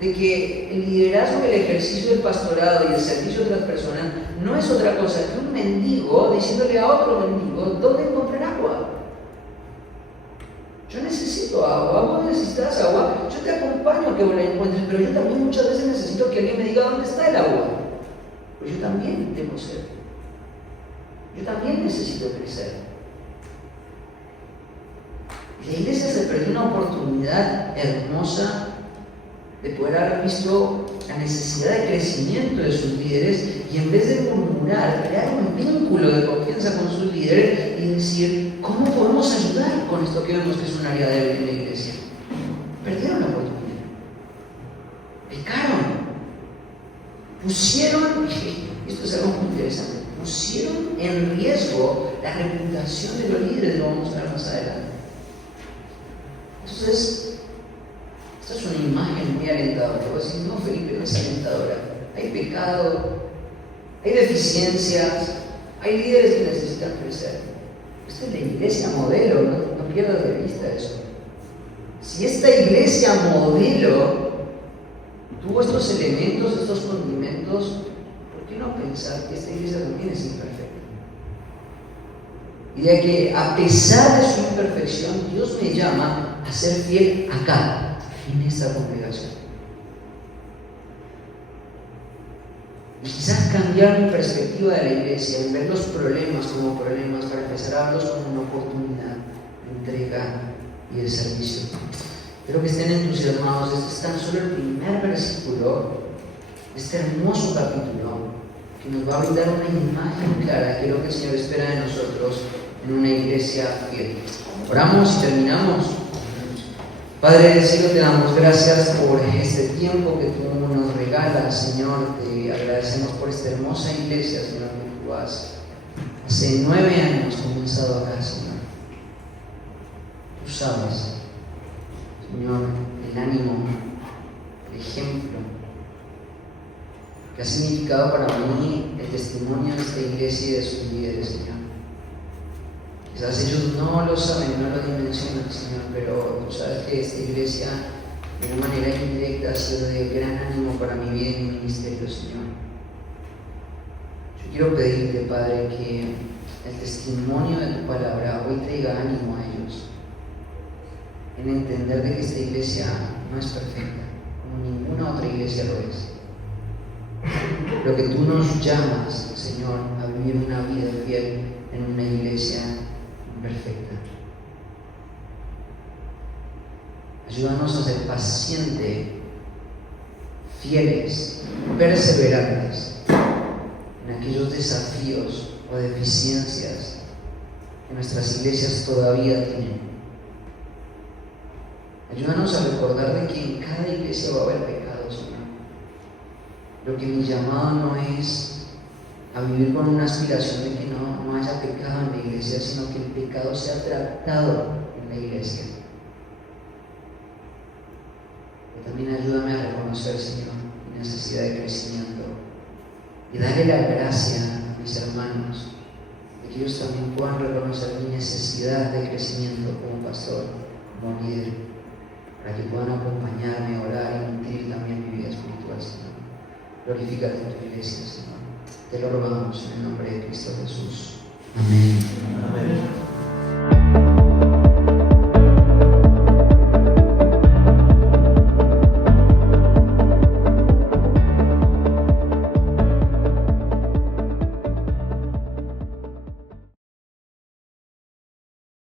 de que el liderazgo, el ejercicio del pastorado y el servicio de otras personas no es otra cosa que un mendigo diciéndole a otro mendigo dónde encontrar agua. Yo necesito agua, vos necesitas agua, yo te acompaño a que vos la encuentres, pero yo también muchas veces necesito que alguien me diga dónde está el agua. Pues yo también tengo sed. Yo también necesito crecer. La iglesia se perdió una oportunidad hermosa de poder haber visto la necesidad de crecimiento de sus líderes y en vez de murmurar, crear un vínculo de confianza con sus líderes y decir: ¿cómo podemos ayudar con esto que vemos que es un área débil en la iglesia? Perdieron la oportunidad. Pecaron. Pusieron, esto es algo muy interesante, pusieron en riesgo la reputación de los líderes, lo vamos a ver más adelante. Entonces, esta es una imagen muy alentadora. Vos decís: no, Felipe, no es alentadora. Hay pecado, hay deficiencias, hay líderes que necesitan crecer. Esta es la iglesia modelo, no pierdas de vista eso. Si esta iglesia modelo tuvo estos elementos, estos condimentos, ¿por qué no pensar que esta iglesia también es imperfecta? Y de que a pesar de su imperfección, Dios me llama a ser fiel acá, en esta congregación. Y quizás cambiar mi perspectiva de la iglesia, en ver los problemas como problemas, para empezar a verlos como una oportunidad de entrega y de servicio. Espero que estén entusiasmados. Este es tan solo el primer versículo de este hermoso capítulo que nos va a brindar una imagen clara de lo que el Señor espera de nosotros en una iglesia fiel. Oramos y terminamos. Padre del cielo, te damos gracias por este tiempo que tú nos regalas, Señor. Te agradecemos por esta hermosa iglesia, Señor, que tú has hace 9 años comenzado acá, Señor. Tú sabes, Señor, el ánimo, el ejemplo que ha significado para mí el testimonio de esta iglesia y de sus líderes, Señor. Quizás ellos no lo saben, no lo dimensionan, Señor, pero tú sabes que esta iglesia de una manera indirecta ha sido de gran ánimo para mi vida y mi ministerio, Señor. Yo quiero pedirte, Padre, que el testimonio de tu palabra hoy traiga ánimo a ellos, en entender de que esta iglesia no es perfecta, como ninguna otra iglesia lo es. Lo que tú nos llamas, Señor, a vivir una vida fiel en una iglesia perfecta. Ayúdanos a ser pacientes, fieles, perseverantes en aquellos desafíos o deficiencias que nuestras iglesias todavía tienen. Ayúdanos a recordar de que en cada iglesia va a haber pecados, Señor. Lo que mi llamado no es a vivir con una aspiración de que no haya pecado en la iglesia, sino que el pecado sea tratado en la iglesia. Pero también ayúdame a reconocer, Señor, mi necesidad de crecimiento y darle la gracia a mis hermanos de que ellos también puedan reconocer mi necesidad de crecimiento como pastor, como líder, para que puedan acompañarme, orar y nutrir también mi vida espiritual, Señor. Glorifícate en tu iglesia, Señor. Te lo rogamos en el nombre de Cristo Jesús. Amén.